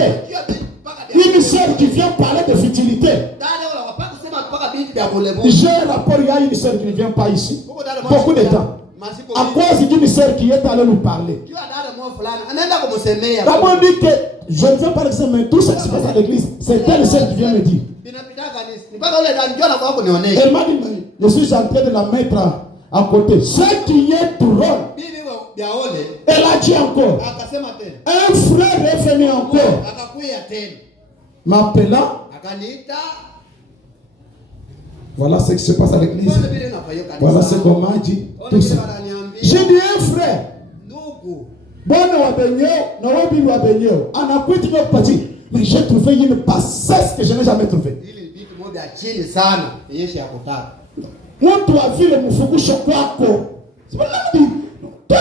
Une sœur qui vient parler de futilité. J'ai un rapport, il y a une sœur qui ne vient pas ici. Beaucoup de temps. À cause d'une sœur qui est allée nous parler. D'abord dit que je ne veux pas laisser, mais tout ce qui se passe à l'église, c'est telle sœur qui vient me dire. Elle m'a dit, je suis en train de la mettre à côté. Ce qui est drôle. Elle a dit encore. Un frère est venu encore. M'appelant. Voilà ce qui se passe à l'église. Voilà ce qu'on m'a dit. Tout ça. J'ai dit un frère. Mais j'ai trouvé une bassesse que je n'ai jamais trouvée. Moi, tu as vu le Moufoukou Chokwako. Toi,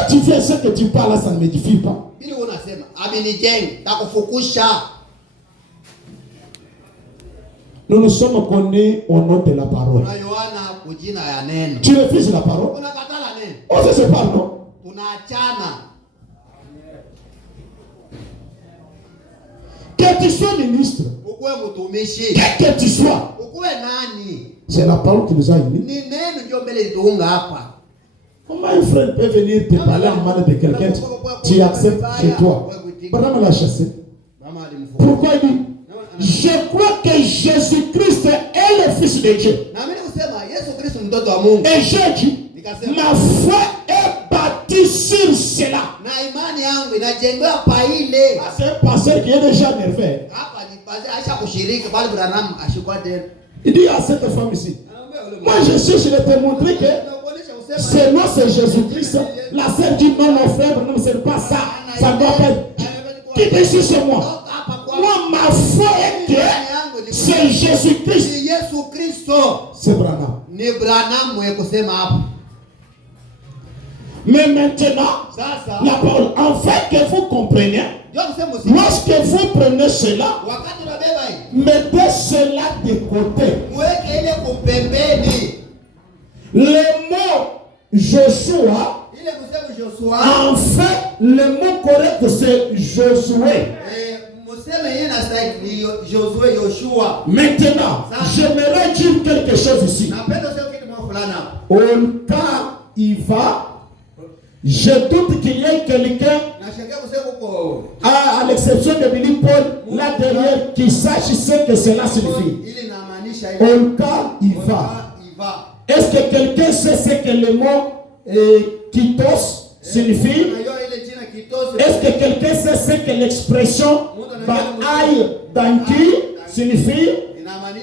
tu viens, ce que tu parles, ça ne m'édifie pas. Nous nous sommes connus au nom de la parole. Tu refuses la parole? On se sépare, non? Que tu sois ministre, que tu sois, c'est la parole qui nous a unis. Comment un frère peut venir te parler en mal de quelqu'un, tu acceptes chez toi? Madame l'a chassé. Pourquoi il dit? Je crois que Jésus-Christ est le Fils de Dieu. Et j'ai dit, ma foi est bâtie sur cela. C'est un pasteur qui est déjà nerveux. Il dit à cette femme ici, moi je cherche de te montrer que ce nom c'est Jésus-Christ. La sœur dit non, mon frère, non, ce n'est pas ça. Ça doit être. Qui te ici chez moi? Moi, ma foi est que c'est Jésus-Christ. C'est Branham. Mais maintenant, la parole, afin que vous compreniez, lorsque vous prenez cela, mettez cela de côté. Le mot Joshua, en fait, le mot correct c'est Josué. Maintenant, j'aimerais dire quelque chose ici. Au cas il va, je doute qu'il y ait quelqu'un, à l'exception de Billy Paul, là derrière, qui sache ce que cela signifie. Au cas il va. Est-ce que quelqu'un sait ce que le mot kitos signifie? Est-ce que quelqu'un sait ce que l'expression Baal Danki signifie?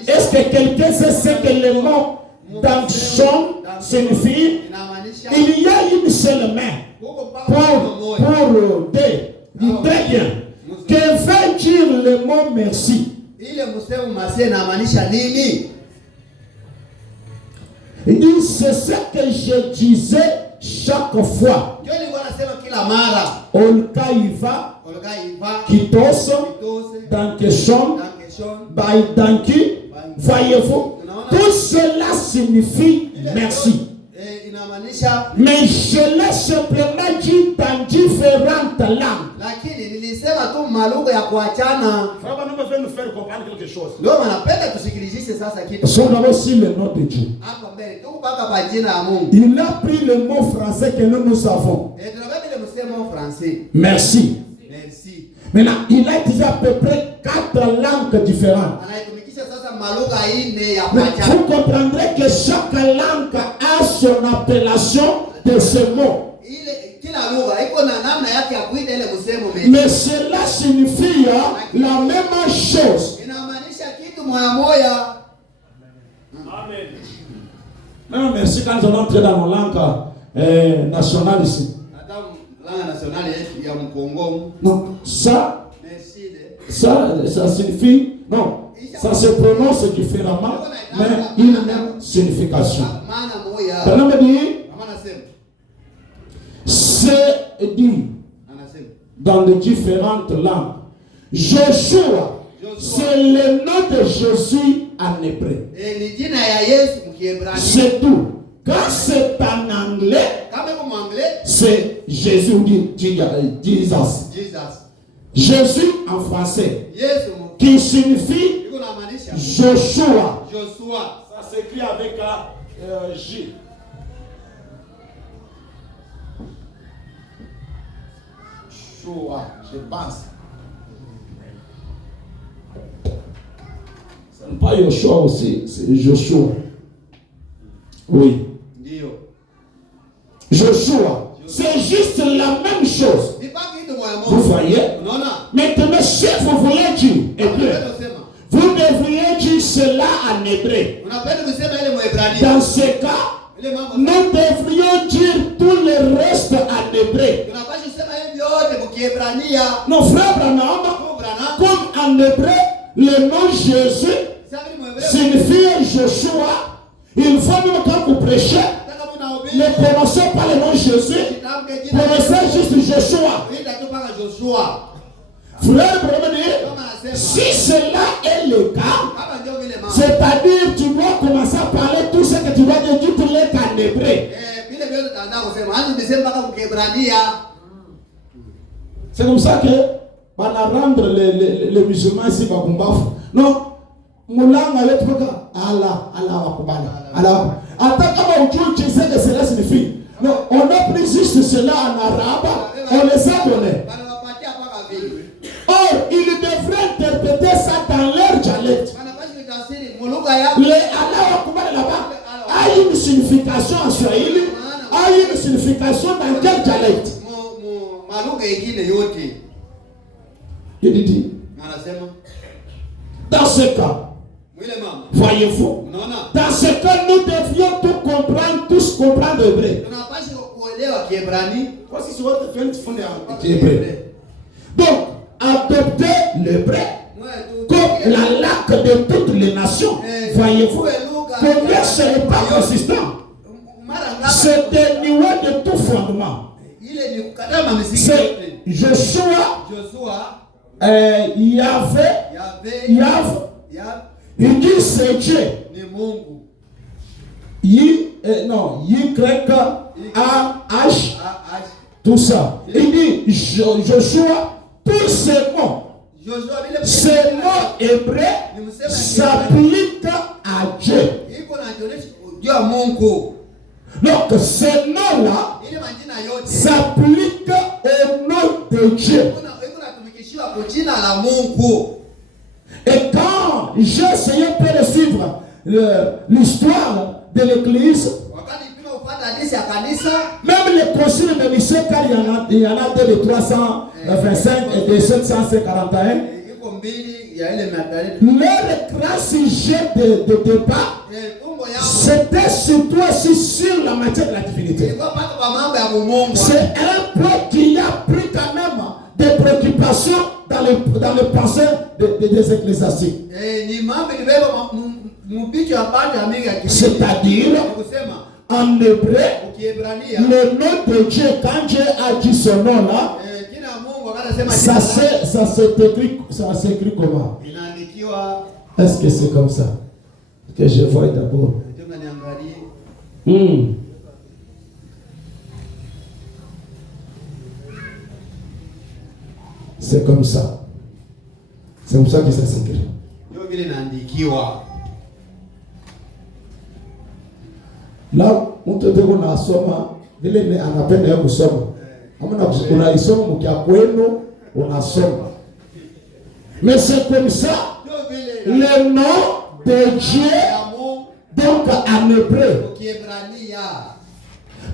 Est-ce que quelqu'un sait ce que le mot Dankshon signifie? Il y a une seule main pour deux. Très bien. Que veut dire le mot merci? Il dit c'est ce que je disais chaque fois. Olkaiva, Kitos, Dankeshon, Baidanki. Voyez-vous, tout cela signifie merci. Mais je l'ai simplement dit dans différentes langues. Frère, nous veut nous faire comprendre quelque chose. Son d'abord aussi le nom de Dieu. Il a pris le mot français que nous avons. Merci. Maintenant, il a utilisé à peu près 4 langues différentes. Vous comprendrez que chaque langue a son appellation de ce mot. Mais cela signifie la même chose. Amen. Non, merci quand on entre dans nos langues nationales ici. Non, ça signifie, non, ça se prononce différemment, mais une même signification. Maintenant, me dit, c'est dit dans les différentes langues. Joshua, c'est le nom de Jésus en hébreu. C'est tout. Quand c'est en anglais, c'est Jésus ou Jesus. Jésus en français, qui signifie Joshua. Ça s'écrit avec un J. Joshua, je pense. Ce n'est pas Joshua aussi, c'est Joshua. Oui. Joshua, c'est juste la même chose. Vous voyez? Maintenant, si vous voulez dire hébreu, vous devriez dire cela en hébreu. Dans ce cas, nous devrions dire tout le reste en hébreu. Non, frère Branham, comme en hébreu, le nom Jésus signifie Joshua. Il faut même quand vous prêchez, ne prononcez pas le nom Jésus, prononcez juste Joshua. Frère, si cela est le cas, c'est-à-dire tu dois commencer à parler tout ce que tu dois dire pour les en hébreu. C'est comme ça que on va rendre les musulmans ici. Non, Moulanga le truc, Allah wakubali. Allah. Attends, comment tu sais que cela signifie? Non, on a pris juste cela en arabe, on les a donnés. Or, ils devraient interpréter ça dans leur dialecte. Le Allah wakubali là-bas a une signification en swahili, a une signification dans quel dialecte? lugha nyingine yote. Il dit, Anasema dans ce cas, voyez-vous, dans ce cas, nous devions tout comprendre, tous comprendre l'hébreu. Voici ce que tu fais l'hébreu. Donc, adopter l'hébreu comme la langue de toutes les nations. Voyez-vous, pour moi, ce n'est pas consistant. C'est dénué de tout fondement. C'est Joshua, Yahvé, il dit c'est Dieu. Y-A-H, tout ça. Il dit Joshua, tous ces mots hébreux s'appliquent à Dieu. Donc ces mots-là s'appliquent au nom de Dieu. Et quand j'ai essayé de suivre l'histoire de l'église, même les conciles de Nicée, car il y en a deux de 325 et de 741, leur grand sujet de débat, c'était surtout aussi sur la matière de la divinité. C'est un point qui a pris quand même des préoccupations dans le pensée des ecclésiastiques. C'est-à-dire, en hébreu, le nom de Dieu, quand Dieu a dit ce nom-là, ça s'écrit comment? Est-ce que c'est comme ça? Que je vois d'abord. C'est comme ça. C'est comme ça que ça s'écrit. Là, on te dit qu'on a soma, il est en appel de un somme. On a somme, on a somme. Mais c'est comme ça, le nom de Dieu, donc en hébreu.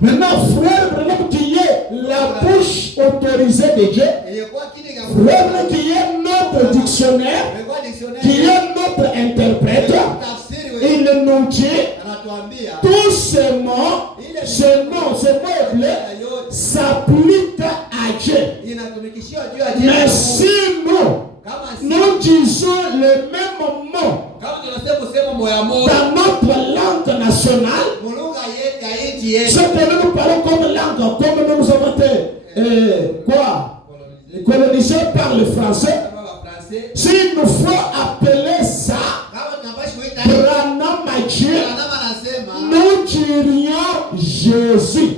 Maintenant, frère, qui est la bouche autorisée de Dieu, frère, qui est notre dictionnaire, qui est notre interprète, il nous dit tous ces mots, ces mots s'appliquent à Dieu. Mais si nous disons le même mot dans notre langue nationale, ce que nous parlons comme langue, comme nous avons été colonisés par le français, s'il nous faut appeler ça Branham Dieu, nous dirions Jésus.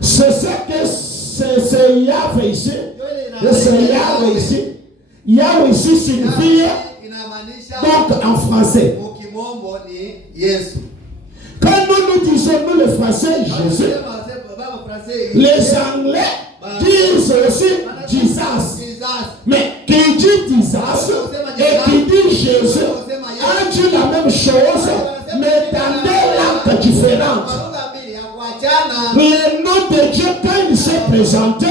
C'est ça que c'est Yahvé ici. C'est Yahvé ici. Yahvé ici signifie donc en français. Quand nous disons nous les Français Jésus, les Anglais disent aussi Jesus. Mais qui dit Jesus et qui dit Jésus a dit la même chose, mais dans des langues différentes. Le nom de Dieu, quand il s'est présenté,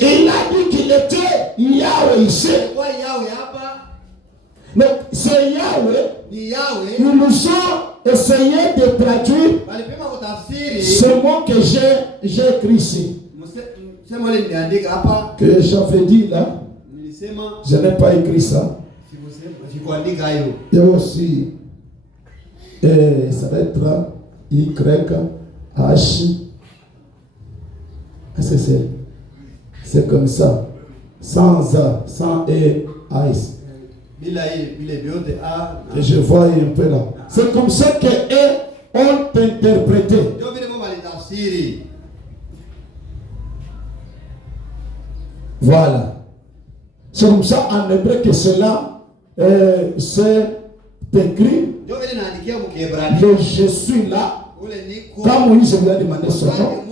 il a dit qu'il était Yahweh ici. Donc, c'est Yahweh. Ils nous ont essayé de traduire ce mot que j'ai écrit ici. Que j'avais dit là. Je n'ai pas écrit ça. Et aussi, ça va être Y-H. C'est comme ça. Sans A, sans E, A-S. Et je vois un peu là. C'est comme ça qu'eux ont interprété. Voilà. C'est comme ça en hébreu que cela c'est écrit. Le je suis là. Quand Moïse lui a demandé son nom.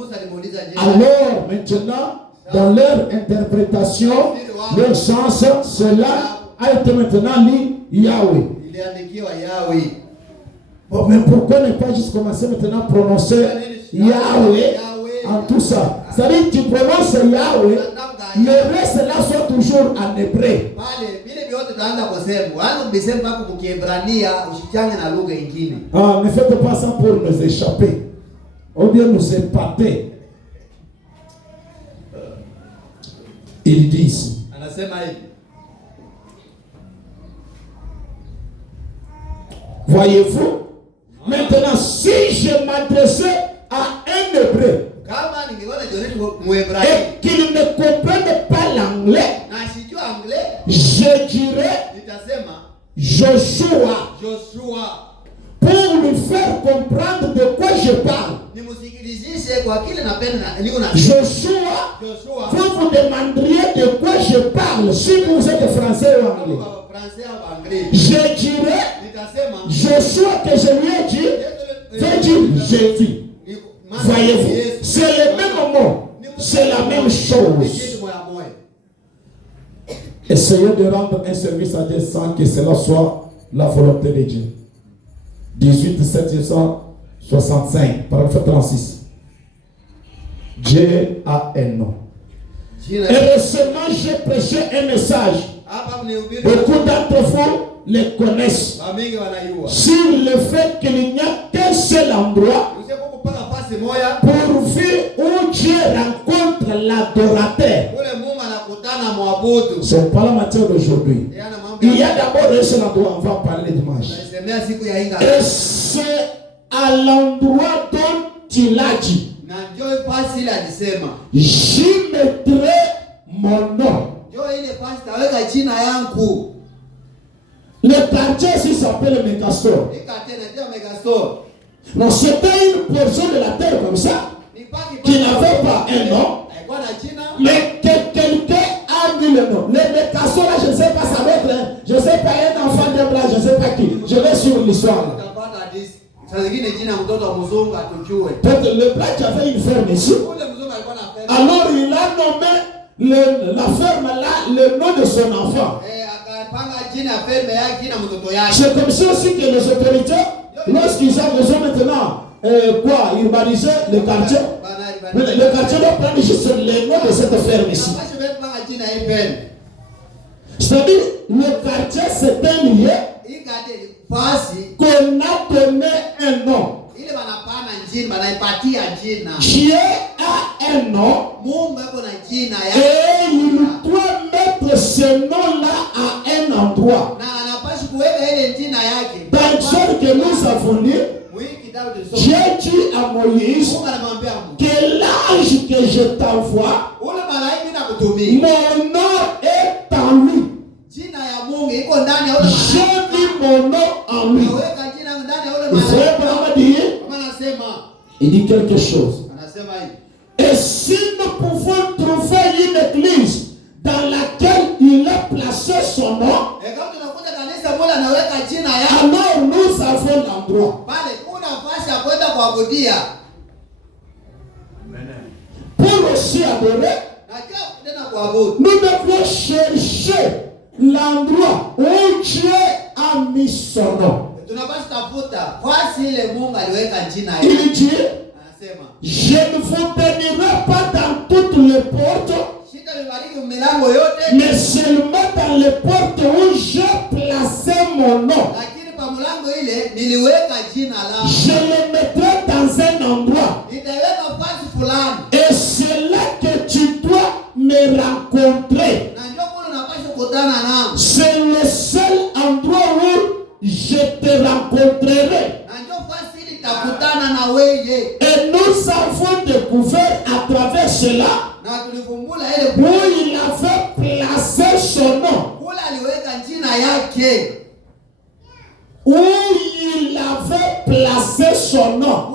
Alors maintenant, dans leur interprétation, leur sens, cela a été maintenant lu Yahweh. Bon, mais pourquoi ne pas juste commencer maintenant à prononcer Yahweh en tout ça. C'est-à-dire tu prononces Yahweh, le reste là sont toujours en hébreu. Ah, ne faites pas ça pour nous échapper ou bien nous épater. Il dit ici. Voyez-vous? Maintenant, si je m'adressais à un hébreu et qu'il ne comprenne pas l'anglais, je dirais Joshua pour lui faire comprendre de quoi je parle. Joshua, vous vous demanderiez de quoi je parle si vous êtes français ou anglais. Je dirais Joshua que je lui ai dit, veut dire Jésus. Voyez-vous, c'est le même mot, c'est la même chose. Essayez de rendre un service à Dieu sans que cela soit la volonté de Dieu. 18 765, paragraphe 36. Dieu a un nom. Et récemment, j'ai prêché un message. Beaucoup d'entre vous le connaissent. Sur le fait qu'il n'y a qu'un seul endroit pour vivre où Dieu rencontre l'adorateur. Ce n'est pas la matière d'aujourd'hui. Il y a d'abord un seul endroit, on va en parler dimanche. Et c'est à l'endroit dont il a dit, j'y mettrai mon nom. Le quartier ici s'appelle Megastore. Non, c'était une portion de la terre comme ça, qui n'avait pas un nom, mais que quelqu'un a mis le nom. Le Megastore là, je ne sais pas, ça va être, je ne sais pas, un enfant d'un blanc, je ne sais pas qui. Je vais sur l'histoire. Peut-être le blanc qui avait une ferme ici. Alors il a nommé la ferme là, le nom de son enfant. C'est comme ça aussi que les autorités, lorsqu'ils ont besoin maintenant, urbaniser le quartier, le quartier doit prendre juste le nom de cette ferme ici. C'est-à-dire, le quartier c'est un lieu qu'on a donné un nom. Dieu a un nom et il doit mettre ce nom-là à un endroit. Dans sorte que nous avons lu, Dieu dit à Moïse que l'ange que je t'envoie, mon nom est en lui. J'ai mis mon nom en lui. Il dit quelque chose. Et si nous pouvons trouver une église dans laquelle il a placé son nom, alors nous avons l'endroit. Pour aussi adorer, nous devons chercher l'endroit où Dieu a mis son nom. Il dit, je ne vous bénirai pas dans toutes les portes, mais seulement dans les portes où j'ai placé mon nom. Je le mettrai dans un endroit. Et c'est là que tu dois me rencontrer. C'est le seul endroit où je te rencontrerai. Et nous avons découvert à travers cela où il avait placé son nom. Où il avait placé son nom.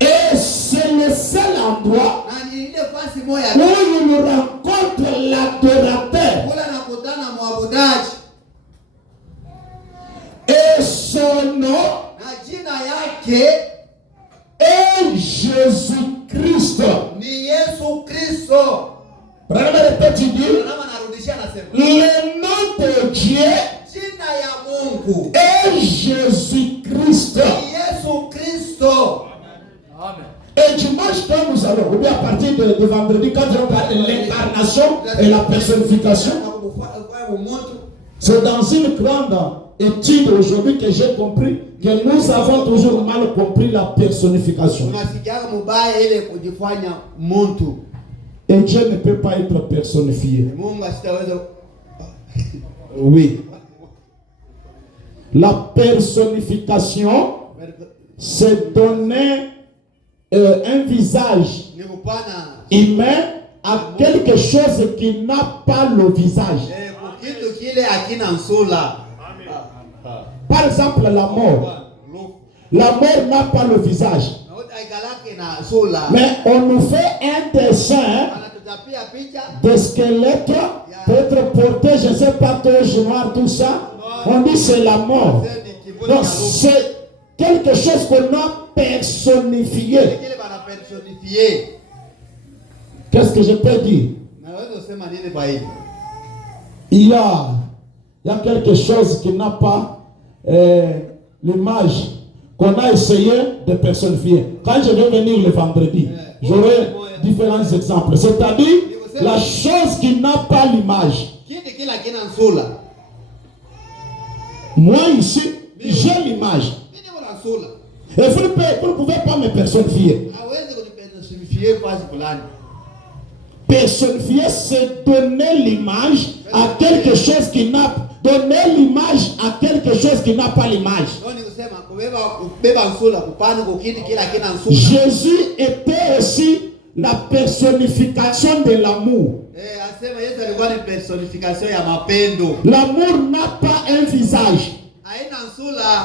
Et c'est le seul endroit où il rencontre l'adorateur. Et son nom est Jésus-Christ. Le nom de Dieu est Jésus-Christ. salon, ou bien à partir de vendredi, quand on parle de l'incarnation et la personnification, c'est dans une grande étude aujourd'hui que j'ai compris que nous avons toujours mal compris la personnification. Et Dieu ne peut pas être personnifié. Oui. La personnification, c'est donner un visage humain à quelque chose qui n'a pas le visage. Par exemple, la mort. La mort n'a pas le visage. Mais on nous fait un dessin de squelette, peut-être porté, je ne sais pas, toge noir, tout ça. On dit c'est la mort. Donc c'est quelque chose qu'on a personnifié. Qu'est-ce que je peux dire? Il y a quelque chose qui n'a pas l'image qu'on a essayé de personnifier. Quand je vais venir le vendredi, j'aurai différents exemples. C'est-à-dire la chose qui n'a pas l'image. Moi ici, j'ai l'image. Et vous ne pouvez pas me personnifier. Personnifier, c'est donner l'image à quelque chose qui n'a donner l'image à quelque chose qui n'a pas l'image. Jésus était aussi la personnification de l'amour. L'amour n'a pas un visage.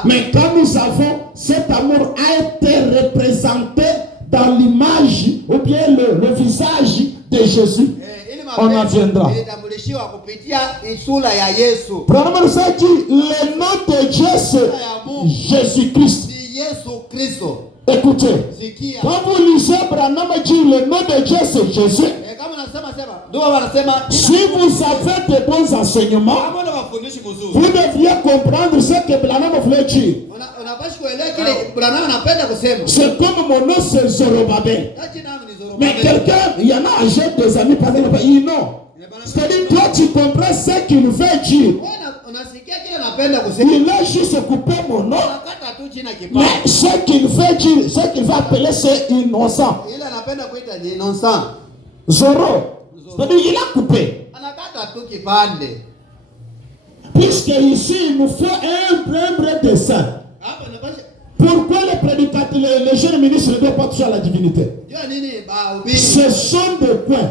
Mais quand nous avons cet amour a été représenté dans l'image ou bien le visage de Jésus, on en viendra. Premièrement, ça dit le nom de Dieu c'est Jésus-Christ. Écoutez, quand vous lisez Branham dit le nom de Dieu c'est Jésus. Si vous avez de bons enseignements, vous devriez comprendre ce que Branham voulait dire. C'est comme mon nom c'est Zorobabel. Mais quelqu'un, il y en a âgé des amis, par exemple, il non. C'est-à-dire, toi tu comprends ce qu'il veut dire. Il a juste coupé mon nom. Mais ce qu'il veut dire, ce qu'il va appeler, c'est innocent. Zoro. C'est-à-dire, il a coupé. Puisque ici, il nous faut un vrai dessin. Pourquoi les prédicateurs, les jeunes ministres ne doivent pas toucher à la divinité? Ce sont des points.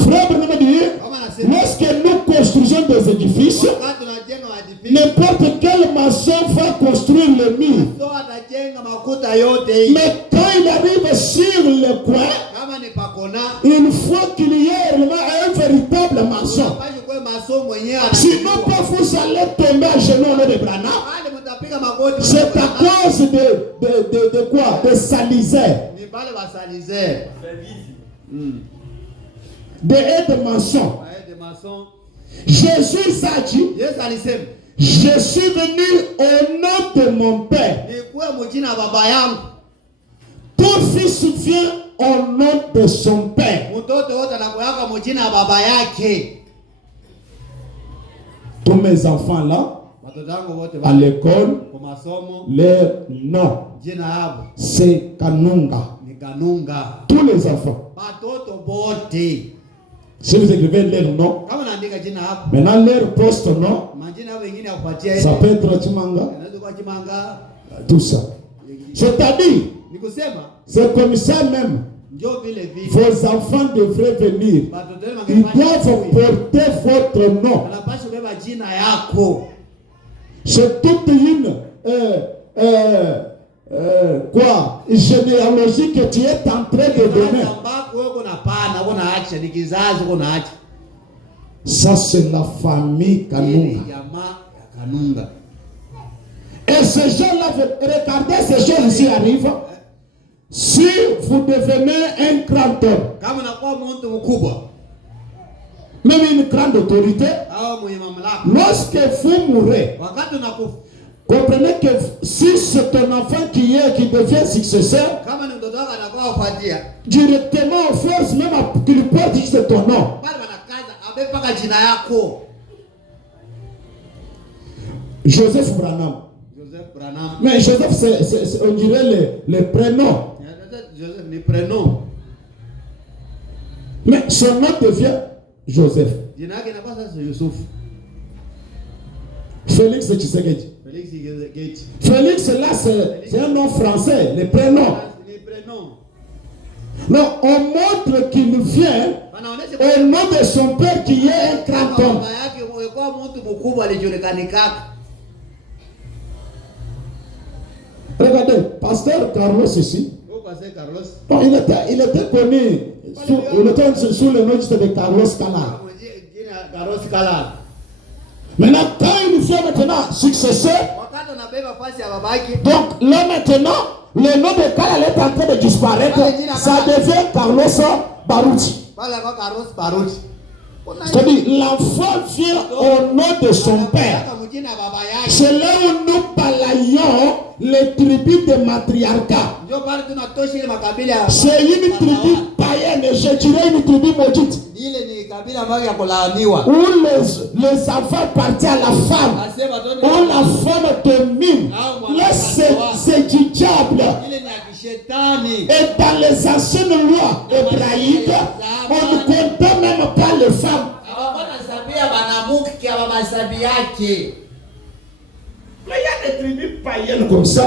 Frère Branham dit, lorsque nous construisons des édifices, n'importe quel maçon va construire le mur. Mais quand il arrive sur le coin, il faut qu'il y ait un véritable maçon. Sinon, pas vous allez tomber à genoux de Branham. C'est à cause de quoi? De salisère. De aide-maçon. Jésus a dit, je suis venu au nom de mon Père. Tout fils vient au nom de son Père. Tous mes enfants là, à l'école, leur nom, c'est Kanunga. Tous les enfants. Si vous écrivez leur nom, maintenant leur poste nom, ça peut être Chimanga, tout ça. C'est-à-dire, c'est comme ça même. Vos enfants devraient venir. Ils doivent porter votre nom. C'est toute une généalogie que tu es en train de donner. Ça c'est la famille Kanunga. Et ces gens-là, regardez, ces gens ici arrivent. Si vous devenez un grand homme, même une grande autorité, lorsque vous mourrez, comprenez que si c'est ton enfant qui devient successeur, Directement on force même à qu'il porte juste ton nom. Joseph Branham. Mais Joseph, on dirait les prénoms. Joseph, les prénoms. Mais son nom devient Joseph. Félix Tshisekedi. Félix, là, c'est un nom français, les prénoms. Non, on montre qu'il vient au nom de son père qui est un grand homme. Regardez, pasteur Carlos ici. Bon, il était connu sous le nom de Carlos Calar. Maintenant, quand il faut maintenant successeur, donc là maintenant, le nom de Calar est en train de disparaître, ça devient Carlos Baruti. C'est-à-dire, l'enfant vient au nom de son père. C'est là où nous balayons les tribus de matriarcat. C'est une tribu païenne, je dirais une tribu maudite. Où les enfants partent à la femme, où la femme domine. Là, c'est du diable. Et dans les anciennes lois hébraïques, on ne comptait même pas les femmes. Mais il y a des tribus païennes comme ça.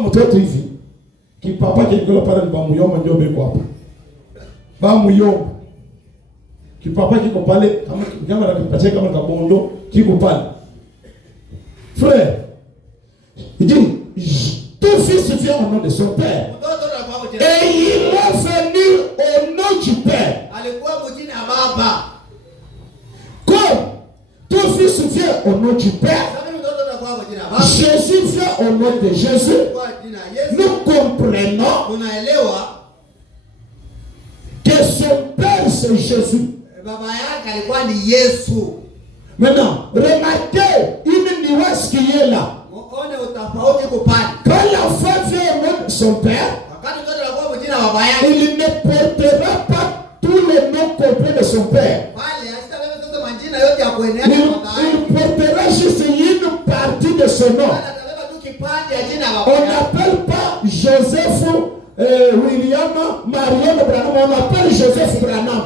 Mtoto hivi kipapa kikolo pale mbamuyoma ndio beko hapa bamuyoma kipapa kiko pale kama kipache kama kabondo kiko pale frère il dit ton fils vient au nom de son père et il est venu au nom du père. Comme ton fils vient au nom du père, Jésus vient au nom de Jésus. Nous comprenons que son père c'est Jésus. Maintenant, remarquez une nuance qui est là. Quand l'enfant vient au nom de son père, il ne portera pas tous les noms complets de son père. Il portera juste une partie de son nom. On n'appelle pas Joseph William Marion Branham, on appelle Joseph Branham.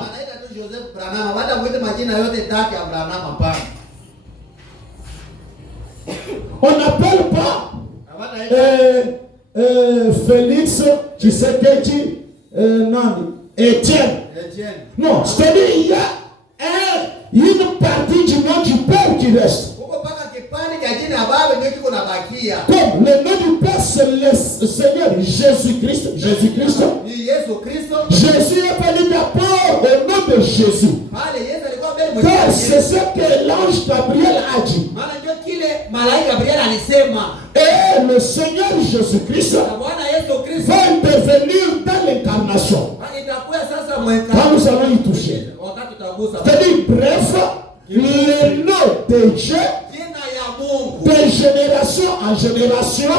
On n'appelle pas Félix Tshisekedi Étienne. Non, c'est-à-dire il y a une partie du nom du Père qui reste. Comme le nom du Père c'est le Seigneur Jésus-Christ. Jésus-Christ. Jésus est venu d'abord au nom de Jésus. Car c'est ce que l'ange Gabriel a dit. Et le Seigneur Jésus-Christ va intervenir dans l'incarnation. Quand nous allons y toucher. C'est-à-dire, bref, le nom de Dieu, de génération en génération,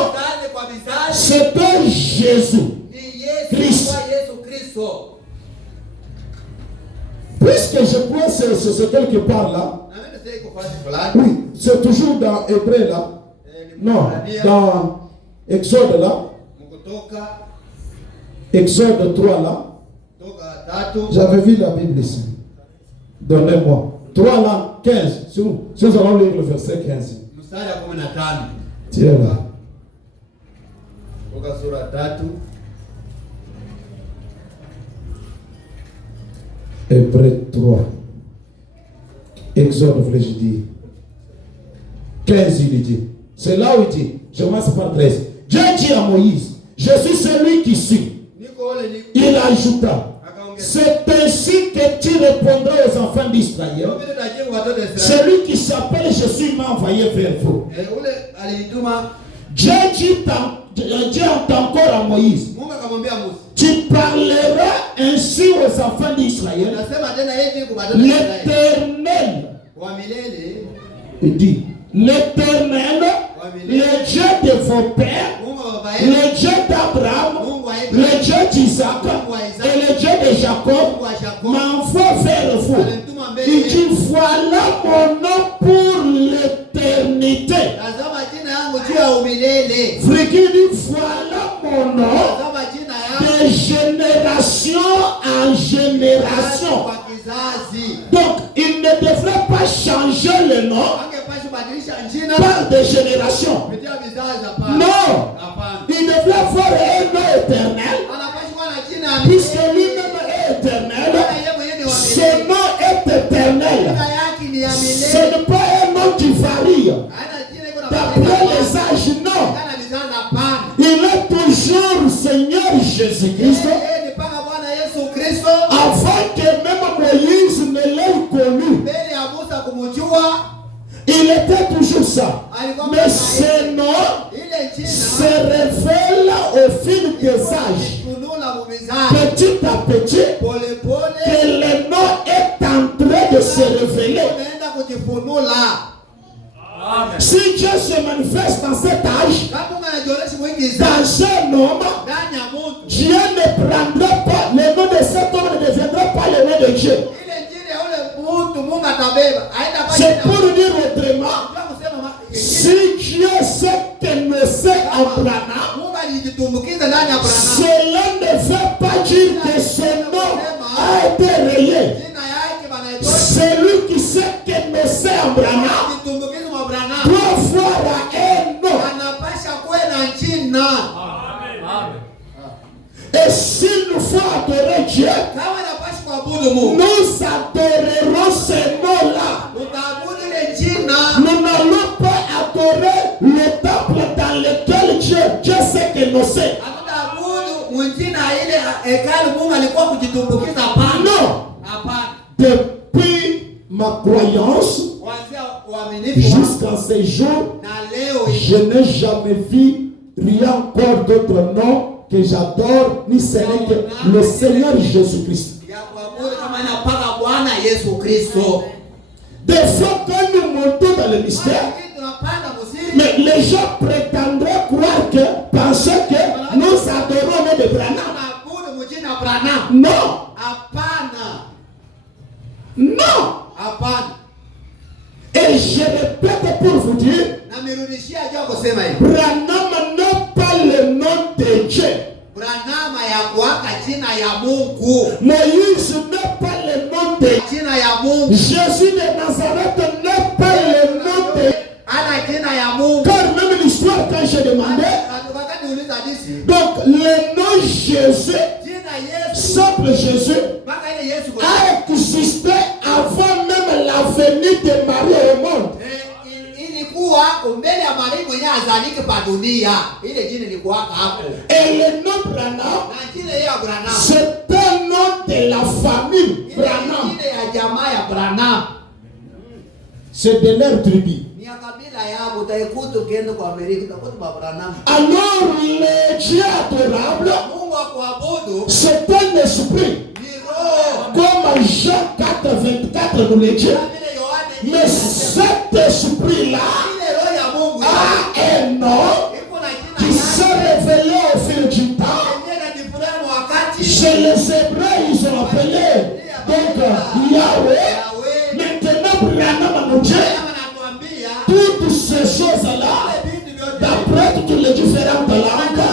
c'est un Jésus-Christ. Puisque je crois que c'est quelque part là. Oui, c'est toujours dans Hébreu là. Non, dans Exode là. Exode 3 là. J'avais vu la Bible ici. Donnez-moi. 3 là, 15. Si nous allons lire le verset 15. Tiens là. Hébreu 3. Exode, voulais-je dire. 15, il dit. C'est là où il dit. Je commence par 13. Dieu dit à Moïse, je suis celui qui suis. Il ajouta, c'est ainsi que tu répondras aux enfants d'Israël. Celui qui s'appelle Jésus m'a envoyé vers vous. Dieu dit encore à Moïse, tu parleras ainsi aux enfants d'Israël. L'Éternel, il dit, l'Éternel, le Dieu de vos pères, le Dieu d'Abraham, le Dieu d'Isaac et le Dieu de Jacob m'envoie vers vous. Il dit voilà mon nom pour l'éternité. Frère dit voilà mon nom de génération en génération. Donc il ne devrait pas changer le nom par des générations. Non, il devrait avoir un nom éternel, puisque lui-même est éternel. Son nom est éternel. Ce n'est pas un nom qui varie d'après les âges, non. Il est toujours Seigneur Jésus-Christ. Avant que même Moïse ne l'ait connu, il était toujours ça. Mais ce nom se révèle au fil des âges. Petit à petit, que le nom est en train de se révéler. Si Dieu se manifeste dans cet âge, dans un homme, Dieu ne prendra pas, le nom de cet homme ne deviendra pas le nom de Dieu. C'est pour dire autrement, si Dieu sait qu'il ne sait Abraham, cela ne veut pas dire que son nom a été rayé. Celui qui sait qu'il ne sait Abraham doit voir un nom. Et s'il nous faut adorer Dieu, nous adorerons ce nom-là. Nous n'allons pas adorer le temple dans lequel Dieu sait que nous sait. Non. Depuis ma croyance jusqu'à ce jour, je n'ai jamais vu rien encore d'autre nom que j'adore, ni ce n'est que le Seigneur Jésus-Christ. Des fois, quand nous montons dans le mystère, mais les gens prétendraient croire que, penser que nous adorons le de Branham. Non. Non. Et je répète pour vous dire, Branham n'est pas le nom de Dieu. Moïse n'est pas le nom de Dieu. Jésus de Nazareth n'est pas le nom de Dieu. Car même l'histoire, quand j'ai demandé, donc le nom Jésus, simple Jésus, a existé avant même la venue de Marie au monde. Et le nom Branham, c'est un nom de la famille Branham. C'est de leur tribu. Alors le Dieu adorable, c'est un esprit. Comme Jean 4:24 nous le dit. Mais cet esprit-là a un nom qui s'est révélé au fil du temps. Chez les Hébreux, ils ont appelé donc Yahweh. Maintenant, Branham nous dit toutes ces choses-là, d'après toutes les différentes langues,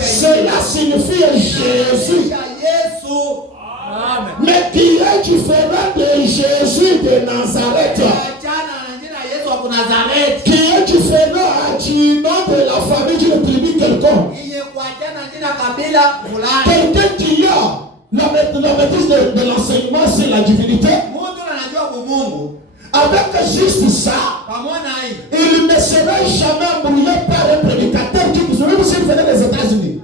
cela signifie Jésus. Mais qui est différent de Jésus de Nazareth, qui est différent du nom de la famille d'une tribu quelconque. Quelqu'un qui a la maîtrise de l'enseignement sur la divinité, avec juste ça, il ne sera jamais embrouillé par un prédicateur qui vous aurez aussi venir des États-Unis.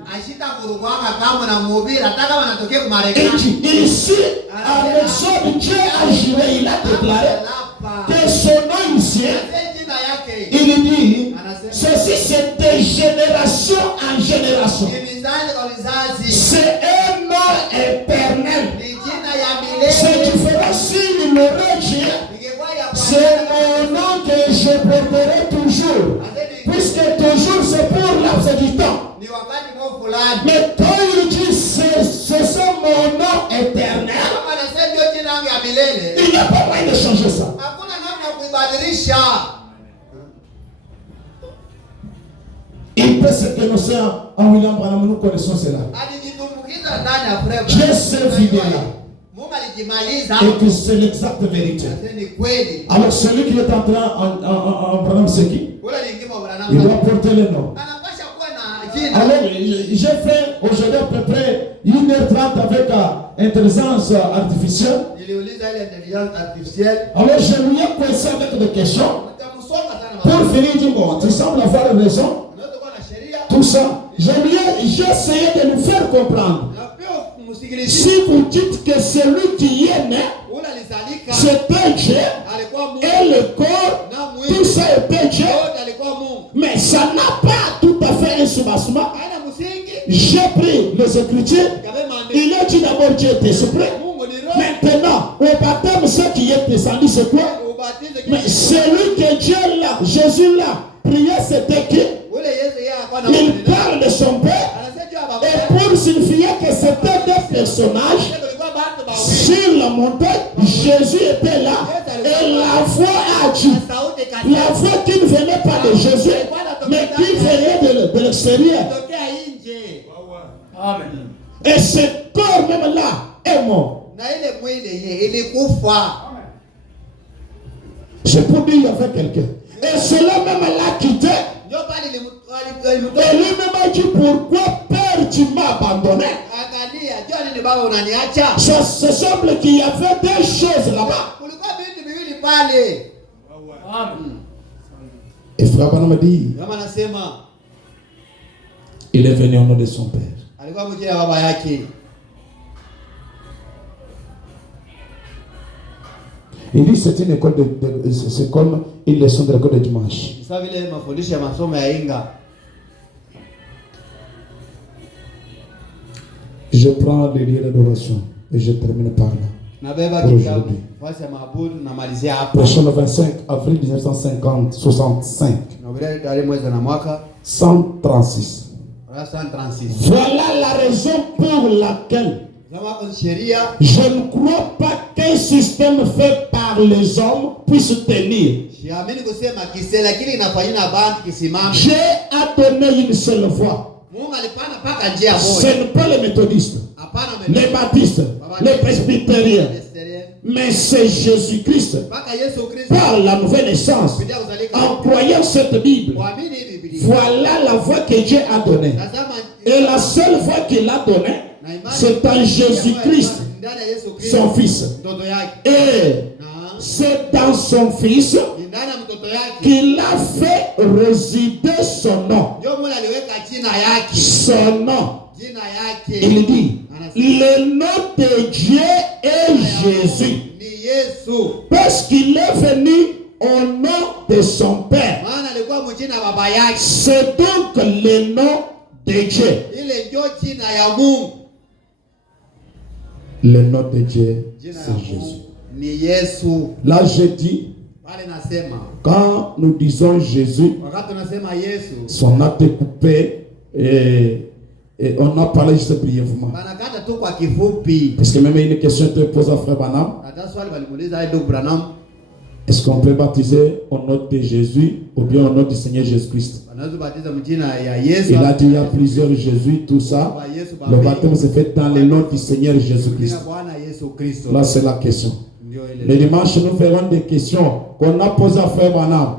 Ici, à Exode, Dieu a juré, il a déclaré que son nom ici, il dit, ceci c'est de génération en génération. C'est un nom éternel. C'est différent s'il l'aurait dit, c'est mon nom que je porterai Mais quand il dit c'est ça mon nom éternel, il n'y a pas moyen de changer ça. Il peut se prononcer en William Branham, nous connaissons cela. J'ai cette vidéo-là. Et que c'est l'exacte vérité. Alors celui qui est entré en Branham, c'est qui? Il doit porter le nom. Alors j'ai fait aujourd'hui à peu près 1h30 avec intelligence artificielle. Alors je lui ai posé avec des questions. Pour finir, il dit bon, tu sembles avoir raison. Tout ça. J'ai essayé de nous faire comprendre. Si vous dites que celui qui est né, c'était Dieu, et le corps, tout ça était Dieu, mais ça n'a pas tout à fait un soubassement. J'ai pris les Écritures, il a dit d'abord Dieu était esprit. Maintenant, au baptême, ce qui est descendu, c'est quoi? Mais celui que Dieu là, Jésus là, priait, c'était qui? Il parle de son Père. Et pour signifier que c'était des personnages, sur la montagne, Jésus était là. Et la voix a dit, la voix qui ne venait pas de Jésus, mais qui venait de l'extérieur. Et ce corps même là est mort. C'est pour dire qu'il y avait quelqu'un. Et cela même l'a quitté. Et lui-même a dit pourquoi Père tu m'as abandonné. Ça se semble qu'il y avait des choses là-bas. Et frère Branham dit il est venu au nom de son Père. Il dit c'est une école c'est comme une leçon de l'école de dimanche. Je prends les liens d'adoration et je termine par là. Aujourd'hui. Prochain le 25 avril 1950, 65. 136. Voilà la raison pour laquelle je ne crois pas qu'un système fait par les hommes puisse tenir. Dieu a donné une seule voie. Ce n'est pas les méthodistes, les baptistes, les presbytériens, mais c'est Jésus-Christ par la nouvelle naissance. En croyant cette Bible, voilà la voie que Dieu a donnée. Et la seule voie qu'il a donnée, c'est en Jésus-Christ, son Fils. Et c'est dans son Fils qu'il a fait résider son nom. Son nom. Il dit, le nom de Dieu est Jésus. Parce qu'il est venu au nom de son Père. C'est donc le nom de Dieu. Le nom de Dieu, c'est Jésus. Là, je dis, quand nous disons Jésus, son acte est coupé et on a parlé juste brièvement. Parce que même une question te pose à Frère Branham. Est-ce qu'on peut baptiser au nom de Jésus ou bien au nom du Seigneur Jésus-Christ? Il a dit il y a plusieurs Jésus, tout ça. Le baptême se fait dans le nom du Seigneur Jésus-Christ. Là, c'est la question. Le dimanche, nous ferons des questions qu'on a posées à Frère Branham.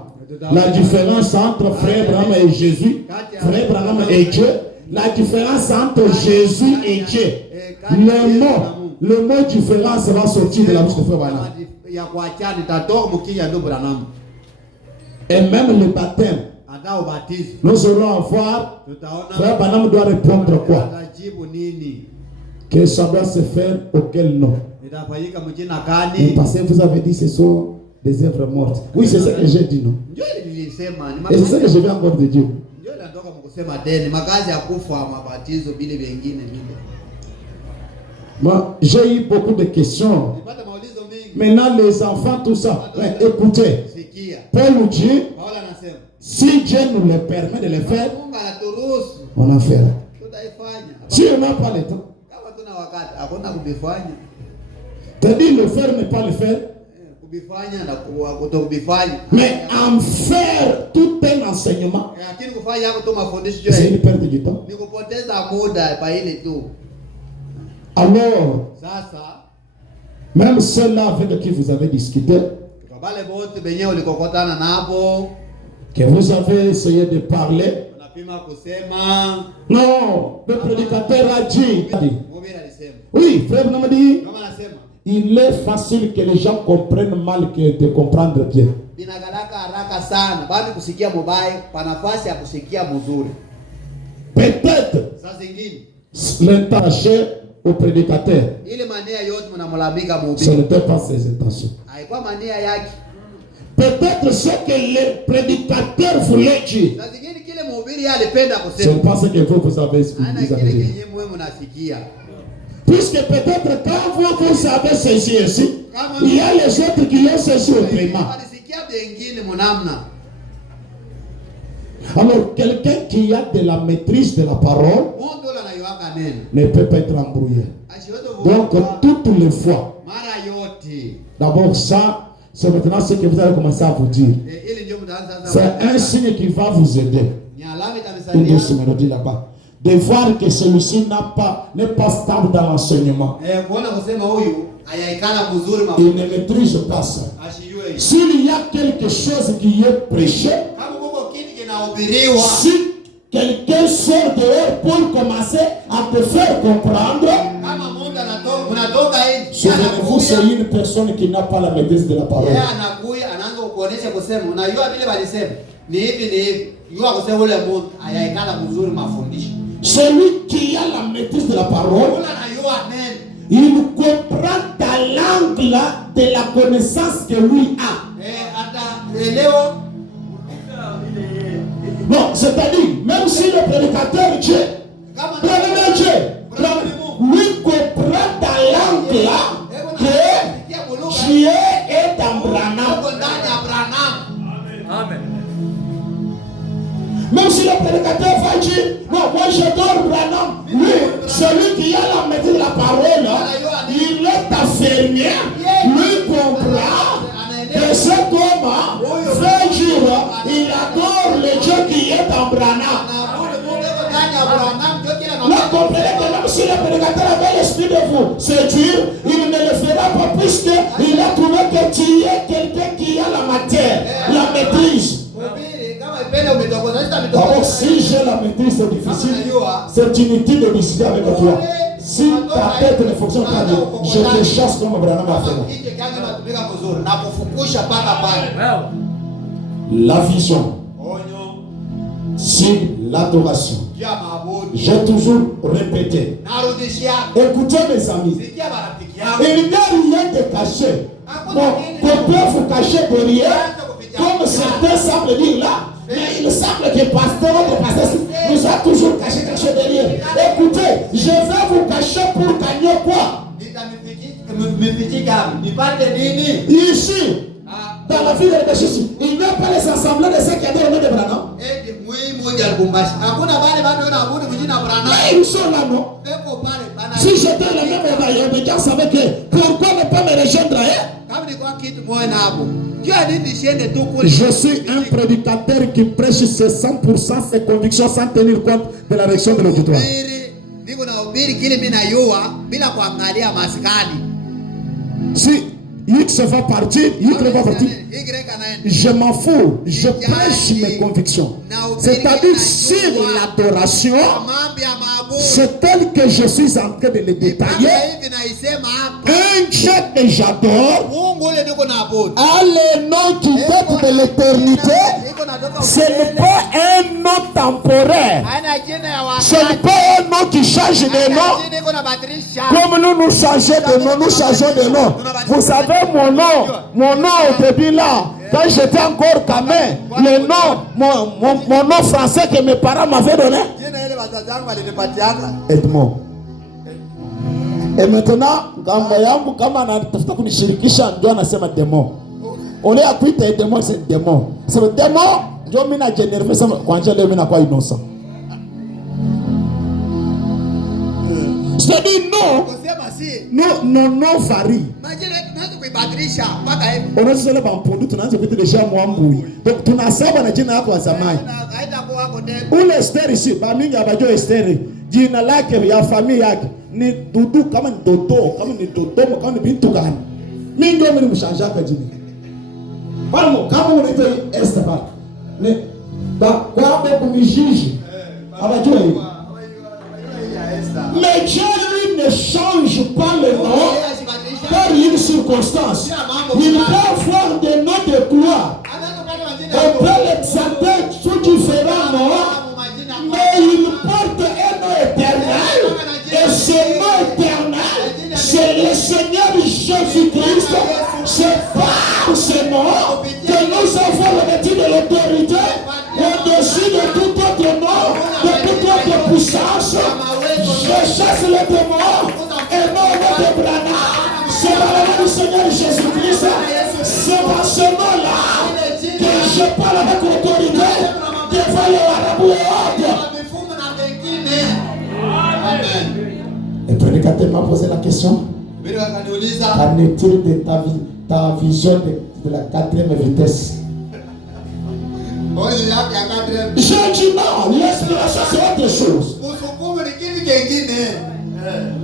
La différence entre Frère Branham et Jésus, Frère Branham et Dieu, la différence entre Jésus et Dieu. Le mot différence va sortir de la bouche de Frère Branham. Et même le baptême, nous allons voir, Frère Branham doit répondre quoi? Que ça doit se faire auquel nom? Parce que vous avez dit ce sont des œuvres mortes. Oui, c'est ce que j'ai dit, non? Et c'est ce que je viens encore de dire. Moi, j'ai eu beaucoup de questions. Maintenant, les enfants, tout ça. Ouais, écoutez, Paul dit, si Dieu nous le permet de le faire, on en fera. Si on n'a pas le temps. T'as dit le faire ne pas le faire. Mais en faire tout un enseignement, c'est une perte de temps. Alors, même ceux-là avec qui vous avez discuté, que vous avez essayé de parler, non, le prédicateur a dit, oui, frère Namadi, il est facile que les gens comprennent mal que de comprendre bien. Peut-être l'intention au prédicateur, ce n'était pas ses intentions. Peut-être ce que le prédicateur voulait dire, je pense que vous avez expliqué. Puisque peut-être quand vous avez saisi ici, il y a les autres qui ont saisi autrement. Alors, quelqu'un qui a de la maîtrise de la parole ne peut pas être embrouillé. Donc, toutes les fois, d'abord ça, c'est maintenant ce que vous allez commencer à vous dire. C'est un signe qui va vous aider. Une douce mélodie là-bas. De voir que celui-ci n'est pas stable dans l'enseignement. Il ne maîtrise pas ça. S'il y a quelque chose qui est prêché, si quelqu'un sort dehors pour commencer à te faire comprendre, souvenez-vous, c'est une personne qui n'a pas la maîtrise de la parole. Celui qui a la maîtrise de la parole, il comprend dans l'angle de la connaissance que lui a. Non, c'est-à-dire, même si le prédicateur Dieu, lui comprend dans l'angle que Dieu est dans Branham. Amen. Même si le prédicateur va dire, non, moi j'adore Branham, lui, celui qui a la maîtrise de la parole, il est infirmier, lui comprend que cet homme fait dire, il adore le Dieu qui est en Branham. Là, comprenez que même si le prédicateur avait l'esprit de vous séduire, il ne le fera pas puisqu'il a trouvé que tu es quelqu'un qui a la matière, la maîtrise. D'abord, si j'ai la maîtrise, c'est difficile. C'est inutile de décider avec toi. Si ta tête ne fonctionne pas bien, je te chasse comme Branham a fait. La vision, c'est l'adoration. J'ai toujours répété. Écoutez mes amis, il n'y a rien de caché. Qu'on peut vous cacher derrière, comme certains semblent dire là. Mais il semble que notre pasteur nous a toujours caché derrière. Écoutez, je vais vous cacher pour gagner quoi? Ici, dans la ville de Béchissi, il n'y a pas les assemblées de ceux qui adorent le nom de Branham. Mais ils sont là, non? Si j'étais le même obédience avec eux, pourquoi ne pas me rejoindre? Je suis un prédicateur qui prêche ses 100% ses convictions sans tenir compte de la réaction de l'auditoire. Si X va partir, Y va partir, je m'en fous, je prêche mes convictions. C'est-à-dire sur l'adoration, c'est tel que je suis en train de le détailler. Un Dieu que j'adore a le nom qui date de l'éternité. Ce n'est pas un nom temporaire. Ce n'est pas un nom qui change de nom. Comme nous changeons de nom, nous changeons de nom. Vous savez mon nom au début là, quand j'étais encore gamin, le nom, mon nom français que mes parents m'avaient donné, Edmond. Et maintenant, quand on a kunishirikisha ndio anasema démon. On est à kuita démon, c'est démon. C'est le démon, ndio mimi na generve sana kwa njia leo mimi nakuwa innocent. C'est-à-dire non varie. On a seulement un produit, on a déjà moins bouilli. Donc, tu n'as pas de jina kwa zamani. Ule Esther ici, bamingi abajo Esther, jina lake ya familia yake ni Dudu kama ni Dodo, kama ni Dodo, kama ni bintu gani. Mimi ndio mimi mshanja kwa jina. Pamo kama unaitwa Esther ba. Ne ba kwa kumijiji. Abajo hiyo. Mais Dieu lui ne change pas le nom par une circonstance. Il peut avoir des noms de gloire. On peut l'exalter sous différents noms, mais il porte un nom éternel. Et ce nom éternel, c'est le Seigneur Jésus-Christ. C'est par ce nom que nous avons revêtu de l'autorité au-dessus de tout autre nom, de toute autre puissance. Je chasse les démons et non de Branham. C'est par le nom du Seigneur Jésus-Christ. C'est par ce nom-là que je parle avec autorité devant les Arabes et autres. Le prédicateur m'a posé la question. Qu'en est-il de ta vision de la 4e vitesse? Je dis non, l'inspiration c'est autre chose.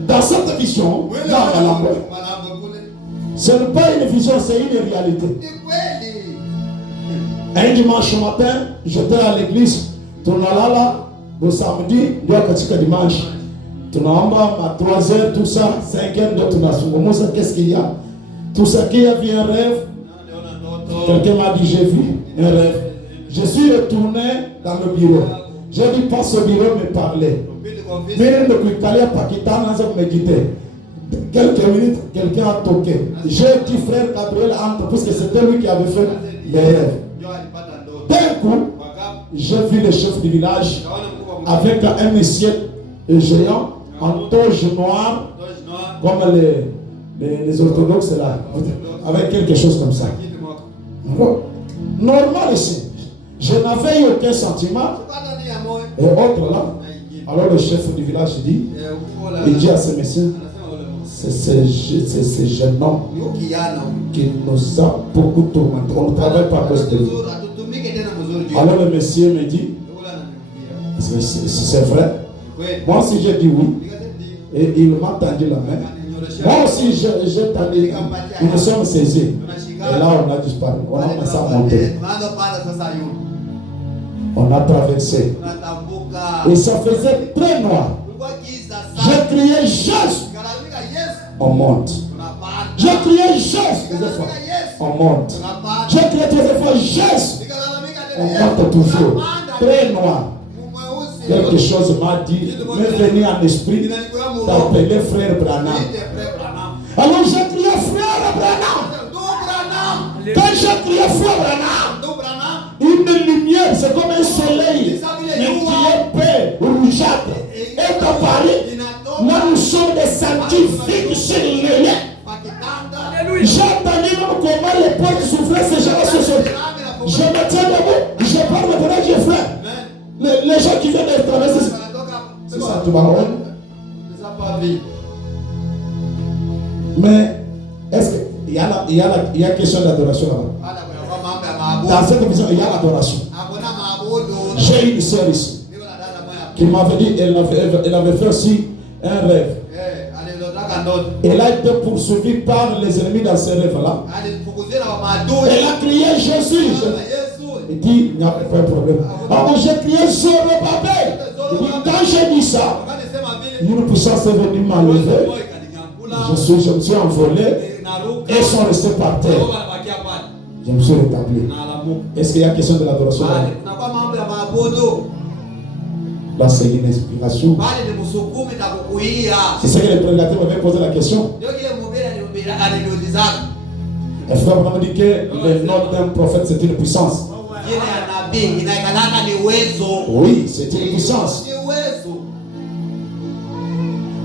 Dans cette vision, ce n'est pas une vision, c'est une réalité. Un dimanche matin, j'étais à l'église, tunalala, le samedi, dimanche. Tunaomba à 3h, tout ça, 5h, de tunasungumuza, qu'est-ce qu'il y a? Tout ça qui a vu un rêve. Quelqu'un m'a dit, j'ai vu un rêve. Je suis retourné dans le bureau. J'ai dit, passe au bureau, me parler. Mais le Kuikalia Pakistan a médité. Quelques minutes, quelqu'un a toqué. J'ai dit, frère Gabriel entre, parce que c'était lui qui avait fait les rêves. D'un coup, j'ai vu le chef du village avec un monsieur géant en toge noire, comme les orthodoxes là, avec quelque chose comme ça. Normal ici. Je n'avais eu aucun sentiment. Et autre là, alors le chef du village dit, il dit à ce monsieur, c'est ce jeune homme qui nous a beaucoup tourmenté. On ne travaille pas à cause de lui. Alors le monsieur me dit, c'est vrai. Moi aussi j'ai dit oui. Et il m'a tendu la main. Moi aussi j'ai tendu. Nous sommes saisis. Et là on a disparu. On a commencé à monter. On a traversé. Et ça faisait très noir. J'ai crié Jésus. On monte. J'ai crié Jésus. On monte. J'ai crié 3 fois Jésus. On monte toujours. Très noir. Quelque chose m'a dit, m'est venu en esprit d'appeler frère Branham. Alors j'ai crié frère Branham. Quand j'ai crié frère Branham, une lumière, c'est comme un soleil, mais qui est paix, rougeâtre, est apparu. Là nous sommes des scientifiques sur le lait. J'ai entendu comment les portes s'ouvraient, ces gens-là se sont. Je me tiens debout, je parle de vrai Dieu frère. Les gens qui viennent de traverser, c'est ça, tu vas mais est-ce qu'il y a question d'adoration là-bas? Dans cette vision, il y a l'adoration. J'ai une sœur ici qui m'avait dit, elle avait fait aussi un rêve. Elle a été poursuivie par les ennemis dans ce rêve-là. Elle a crié Jésus. Il dit, il n'y a pas de problème. Alors j'ai crié Zorobabel. Quand j'ai dit ça, une puissance est venue m'enlever. Je me suis envolé et sont restés par terre. Je me suis rétabli. Est-ce qu'il y a question de l'adoration? Là, c'est une inspiration. C'est ce que le prédicateur m'avait posé la question. Et frère m'a dit que le nom d'un prophète, c'est une puissance. Oui, c'est une puissance.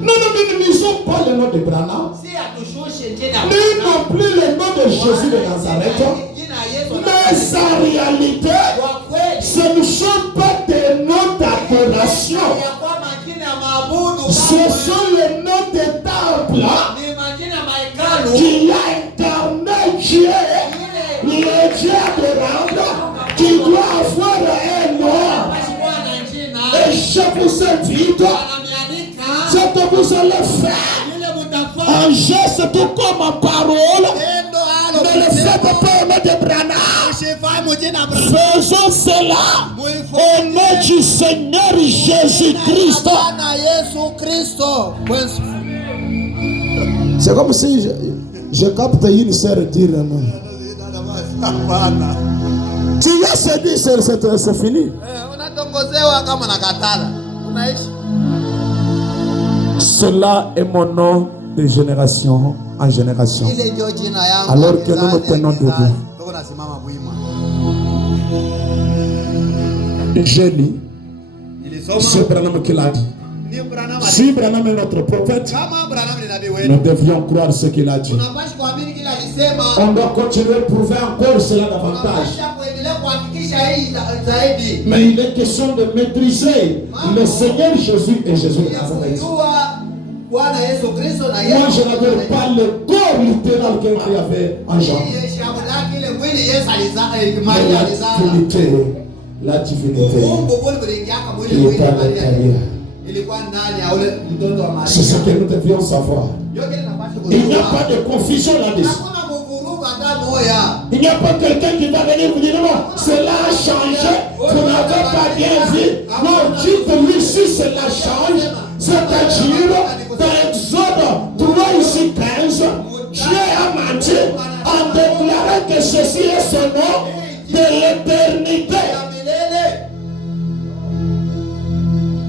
Nous ne minimisons pas le nom de Branham, ni non plus le nom de Jésus de Nazareth. Mais en réalité, ce ne sont pas des noms d'adoration. Ce sont les noms des temples qui a incarné Dieu, le Dieu adorable, qui doit avoir un nom. Et je vous invite, ce que vous allez faire, en geste tout comme en parole, ne le faites pas au nom de Branham. Faisons cela au nom du Seigneur Jésus-Christ. C'est comme si je capte une sœur dire non. Tu as séduit, c'est fini. Cela est mon nom de génération en génération. Alors que nous nous tenons debout. Je lis. C'est Branham qui l'a dit. Si Branham est notre prophète, nous devions croire ce qu'il a dit. On doit continuer à prouver encore cela davantage. Mais il est question de maîtriser le Seigneur Jésus et Jésus de Nazareth. Moi, je n'adore pas le corps littéral que Marie avait en Jean. La divinité qui est à l'intérieur. C'est ce que nous devions savoir. Il n'y a pas de confusion là-dessus. Il n'y a pas quelqu'un qui va venir vous dire non, cela a changé, vous n'avez pas bien vu. Non, dites-lui si cela change, c'est-à-dire dans Exode 3 ici 15, Dieu a menti en déclarant que ceci est son nom de l'éternité.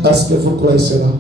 Est-ce que vous croyez cela?